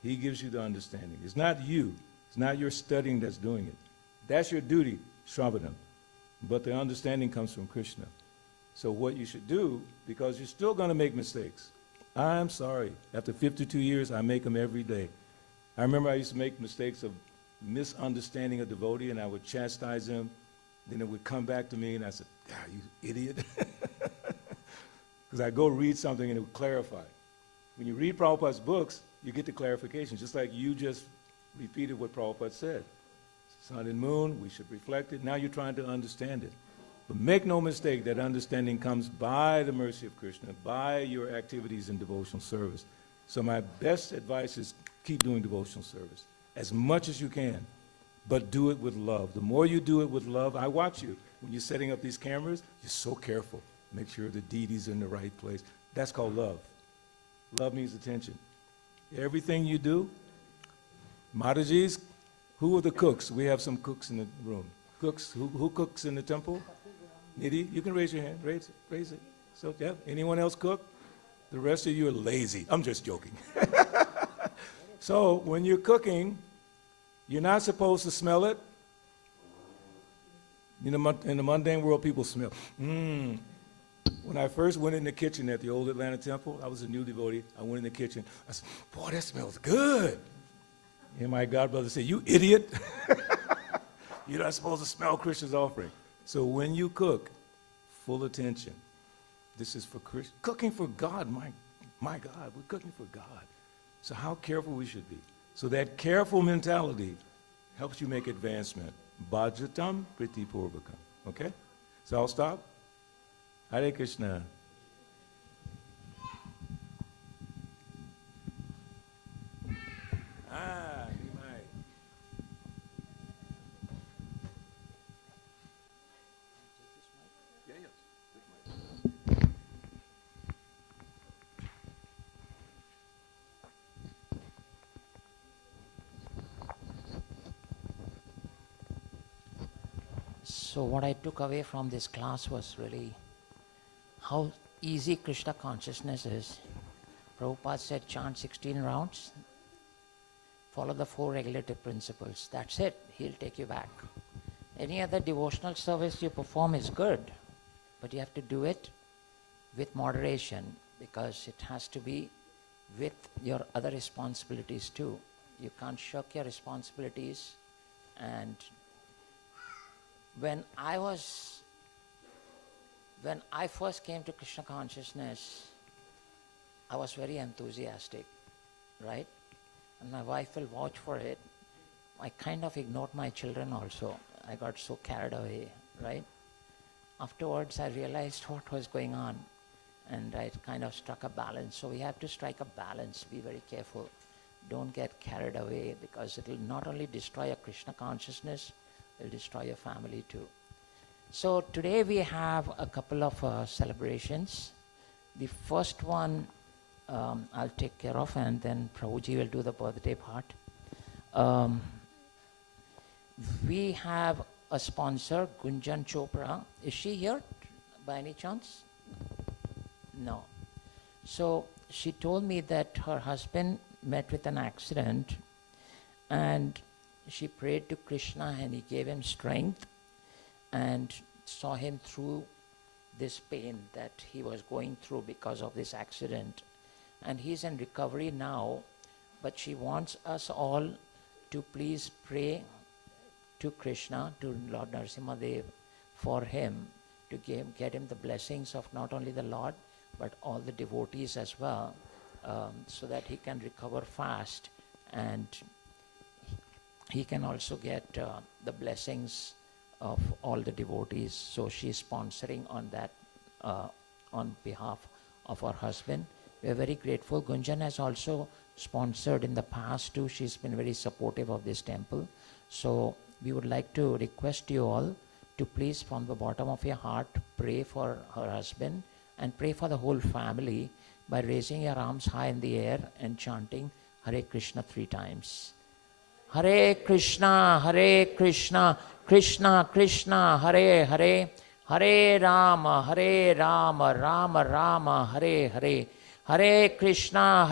he gives you the understanding. It's not you. It's not your studying that's doing it. That's your duty, shravanam. But the understanding comes from Krishna. So what you should do, because you're still going to make mistakes. I'm sorry. After 52 years, I make them every day. I remember I used to make mistakes of misunderstanding a devotee, and I would chastise him. Then it would come back to me, and I said, you idiot. Because I go read something, and it would clarify. When you read Prabhupada's books, you get the clarification, just like you just repeated what Prabhupada said. Sun and moon, we should reflect it. Now you're trying to understand it. But make no mistake, that understanding comes by the mercy of Krishna, by your activities in devotional service. So my best advice is keep doing devotional service as much as you can, but do it with love. The more you do it with love, I watch you. When you're setting up these cameras, you're so careful. Make sure the deity's in the right place. That's called love. Love means attention. Everything you do, Mataji's, who are the cooks? We have some cooks in the room. Cooks, who cooks in the temple? Nidhi, you can raise your hand, raise it. So, yeah, anyone else cook? The rest of you are lazy. I'm just joking. So, when you're cooking, you're not supposed to smell it. In the mundane world, people smell. When I first went in the kitchen at the old Atlanta temple, I was a new devotee. I went in the kitchen. I said, boy, that smells good. And my godbrother said, you idiot. You're not supposed to smell Krishna's offering. So when you cook, full attention. This is for Krishna. Cooking for God, my God, we're cooking for God. So how careful we should be. So that careful mentality helps you make advancement. Bhajatam priti purvakam. Okay? So I'll stop. Hare Krishna. So what I took away from this class was really how easy Krishna consciousness is. Prabhupada said chant 16 rounds, follow the 4 regulative principles. That's it. He'll take you back. Any other devotional service you perform is good, but you have to do it with moderation, because it has to be with your other responsibilities too. You can't shirk your responsibilities. And when I first came to Krishna consciousness, I was very enthusiastic, right? And my wife will vouch for it. I kind of ignored my children also. I got so carried away, right? Afterwards, I realized what was going on, and I kind of struck a balance. So we have to strike a balance. Be very careful. Don't get carried away, because it will not only destroy your Krishna consciousness, it will destroy your family too. So today we have a couple of celebrations. The first one I'll take care of, and then Prabhuji will do the birthday part. We have a sponsor, Gunjan Chopra. Is she here by any chance? No. So she told me that her husband met with an accident, and she prayed to Krishna, and he gave him strength and saw him through this pain that he was going through because of this accident. And he's in recovery now, but she wants us all to please pray to Krishna, to Lord Narasimhadev, for him, to get him the blessings of not only the Lord, but all the devotees as well, so that he can recover fast, and he can also get the blessings of all the devotees. So she's sponsoring on that, on behalf of her husband. We're very grateful. Gunjan has also sponsored in the past too. She's been very supportive of this temple. So we would like to request you all to please, from the bottom of your heart, pray for her husband and pray for the whole family by raising your arms high in the air and chanting Hare Krishna 3 times. Hare Krishna, Krishna Krishna, Hare Hare, Hare Rama, Rama Rama, Hare Hare. Hare Krishna,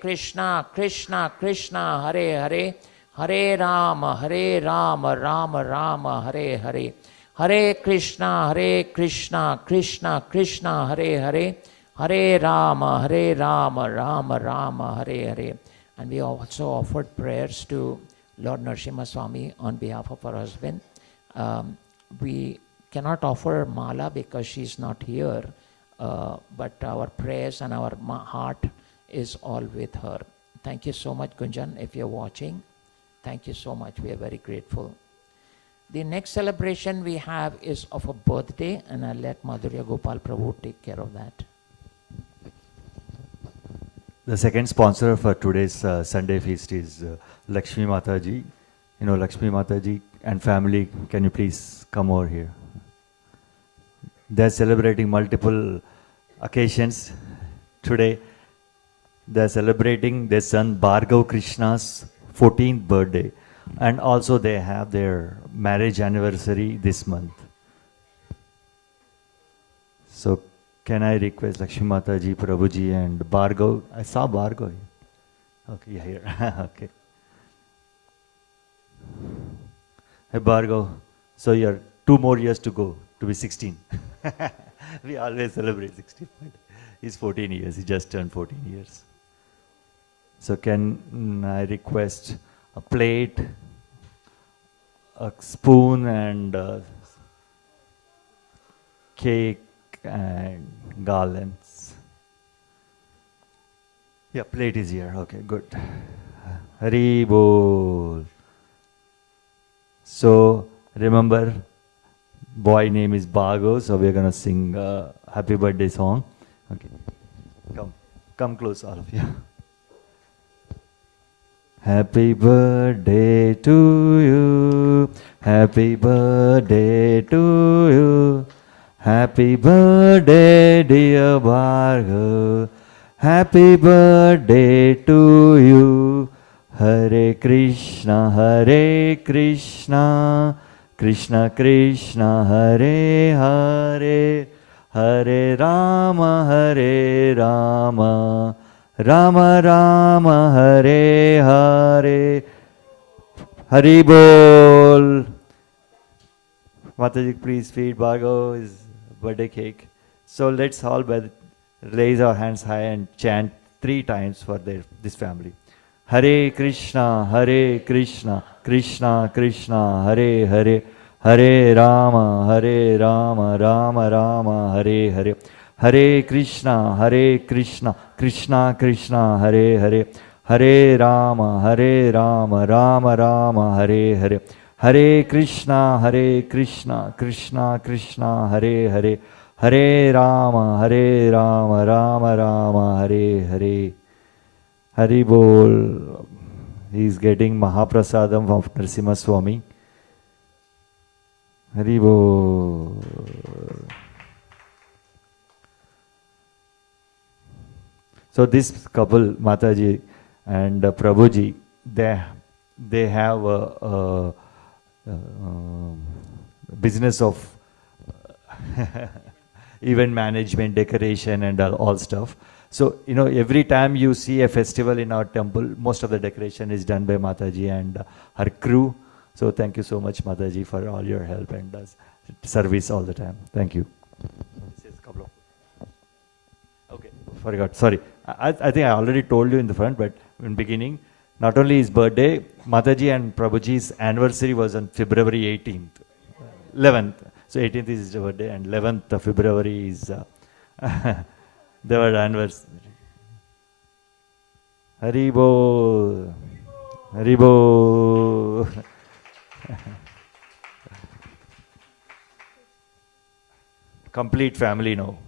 Krishna Krishna, Hare Hare, Hare Rama, Rama Rama, Hare Hare. Hare Krishna, Krishna Krishna, Hare Hare, Hare Rama, Rama Rama, Hare Hare. And we also offered prayers to Lord Narasimha Swami on behalf of her husband. We cannot offer Mala because she's not here, but our prayers and our heart is all with her. Thank you so much, Gunjan, if you're watching. Thank you so much. We are very grateful. The next celebration we have is of a birthday, and I'll let Madhurya Gopal Prabhu take care of that. The second sponsor for today's Sunday feast is Lakshmi Mataji. You know, Lakshmi Mataji and family, can you please come over here? They're celebrating multiple occasions. Today, they're celebrating their son Bhargav Krishna's 14th birthday. And also they have their marriage anniversary this month. So can I request Lakshmi Mataji, Prabhuji and Bhargav? I saw Bhargav. Okay, yeah, here. Okay. Hey Bhargav, so you are 2 more years to go to be 16. We always celebrate 16. He's 14 years, he just turned 14 years. So can I request a plate, a spoon and cake and garlands. Yeah, plate is here. Okay, good. Hari Bol. So remember, boy name is Bhargav, so we're gonna sing happy birthday song. Okay, come close, all of you. Happy birthday to you, happy birthday to you, happy birthday dear Bhargav, happy birthday to you. Hare Krishna, Krishna Krishna Krishna Hare Hare Hare Rama Hare Rama Rama Rama Hare Hare. Hari Bol. Mataji, please feed Bhargav's birthday cake. So let's all raise our hands high and chant 3 times for this family. Hare Krishna, Krishna Krishna, Hare Hare, Hare Rama, Rama Rama, Hare Hare. Hare Krishna, Krishna Krishna, Hare Hare, Hare Rama, Rama Rama, Hare Hare. Hare Krishna, Krishna Krishna, Hare Hare, Hare Rama, Rama Rama, Hare Hare. Hari Bol. He is getting Mahaprasadam of Narasimha Swami. Hari Bol. So this couple, Mataji and Prabhuji, they have a business of event management, decoration and all stuff. So, every time you see a festival in our temple, most of the decoration is done by Mataji and her crew. So thank you so much, Mataji, for all your help and service all the time. Thank you. Okay, forgot. Sorry. I think I already told you in the front, but in beginning, not only his birthday, Mataji and Prabhuji's anniversary was on February 18th, 11th. So 18th is his birthday and 11th of February is their anniversary. Hari Bol. Hari Bol. Complete family now.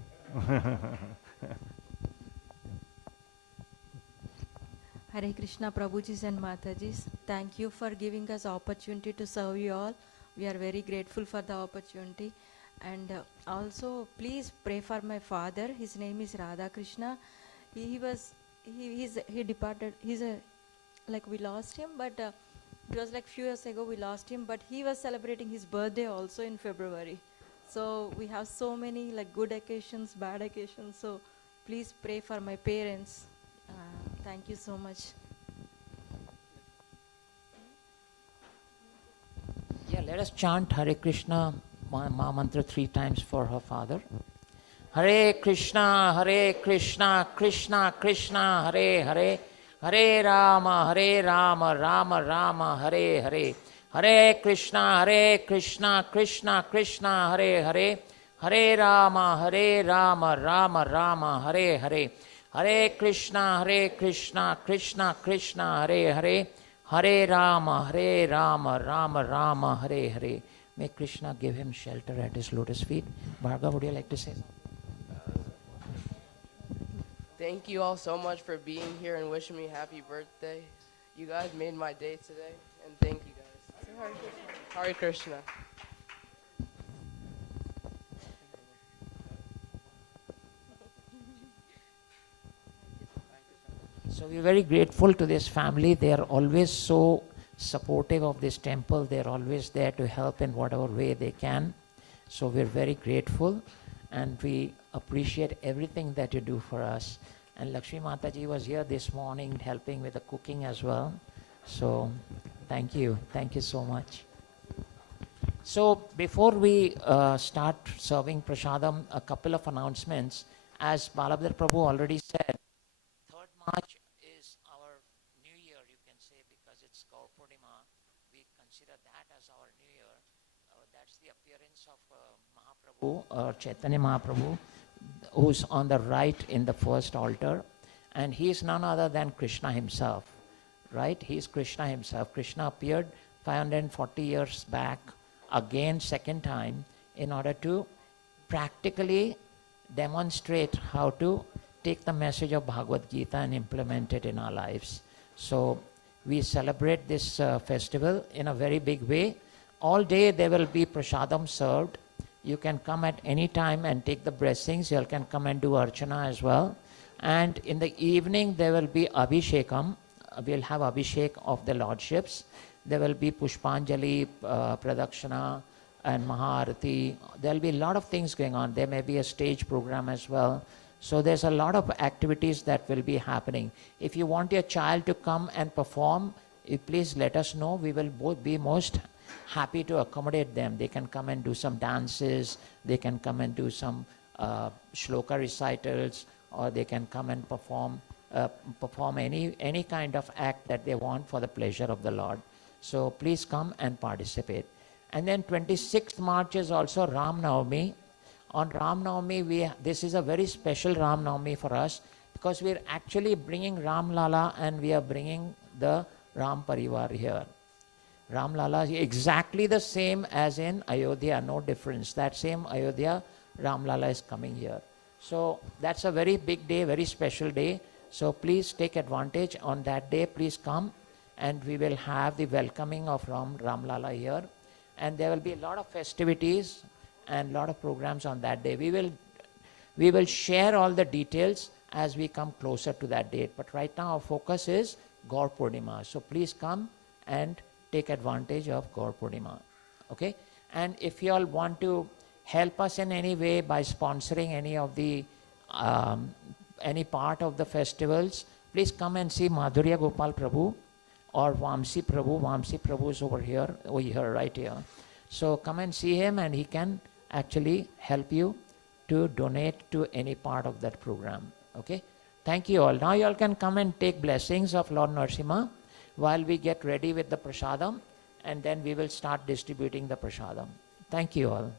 Hare Krishna, Prabhujis and Matajis. Thank you for giving us opportunity to serve you all. We are very grateful for the opportunity. And also, please pray for my father. His name is Radha Krishna. He departed. We lost him, but it was like few years ago we lost him. But he was celebrating his birthday also in February. So we have so many good occasions, bad occasions. So please pray for my parents. Thank you so much. Yeah, let us chant Hare Krishna Maha Mantra 3 times for her father. Hare Krishna, Krishna Krishna, Hare Hare, Hare Rama, Rama Rama, Hare Hare. Hare Krishna, Krishna Krishna, Hare Hare, Hare Rama, Rama Rama, Hare Hare. Hare Krishna, Krishna Krishna, Hare Hare, Hare Rama, Rama Rama, Hare Hare. May Krishna give him shelter at his lotus feet. Bhargav, would you like to say something? Thank you all so much for being here and wishing me happy birthday. You guys made my day today, and thank you guys. Hare Krishna. Hare Krishna. So we're very grateful to this family. They are always so supportive of this temple. They're always there to help in whatever way they can. So we're very grateful and we appreciate everything that you do for us. And Lakshmi Mataji was here this morning helping with the cooking as well. So thank you. Thank you so much. So before we start serving prasadam, a couple of announcements. As Balabhadra Prabhu already said, 3rd March is our New Year, you can say, because it's Gaur Purnima. We consider that as our New Year. That's the appearance of Mahaprabhu, Chaitanya Mahaprabhu, who's on the right in the first altar. And he is none other than Krishna himself, right? He is Krishna himself. Krishna appeared 540 years back, again, second time, in order to practically demonstrate how to take the message of Bhagavad Gita and implement it in our lives. So we celebrate this festival in a very big way. All day there will be prasadam served. You can come at any time and take the blessings. You can come and do archana as well. And in the evening there will be abhishekam. We'll have abhishek of the lordships. There will be Pushpanjali, Pradakshina, and Maharati. There will be a lot of things going on. There may be a stage program as well. So there's a lot of activities that will be happening. If you want your child to come and perform, please let us know. We will both be most happy to accommodate them. They can come and do some dances, they can come and do some shloka recitals, or they can come and perform any kind of act that they want for the pleasure of the Lord. So please come and participate. And then 26th March is also Ram Navami. On Ram Navami, this is a very special Ram Navami for us, because we are actually bringing Ram Lala and we are bringing the Ram Parivar here. Ram Lala is exactly the same as in Ayodhya, no difference. That same Ayodhya, Ram Lala is coming here. So that's a very big day, very special day. So please take advantage on that day. Please come, and we will have the welcoming of Ram Lala here. And there will be a lot of festivities and a lot of programs on that day. We will share all the details as we come closer to that date. But right now our focus is Gaur Purnima. So please come and take advantage of Gaur Purnima. Okay? And if you all want to help us in any way by sponsoring any of the any part of the festivals, please come and see Madhurya Gopal Prabhu or Vamsi Prabhu. Vamsi Prabhu is over here, right here. So come and see him, and he can actually help you to donate to any part of that program. Okay? Thank you all. Now you all can come and take blessings of Lord Narasimha while we get ready with the prasadam, and then we will start distributing the prasadam. Thank you all.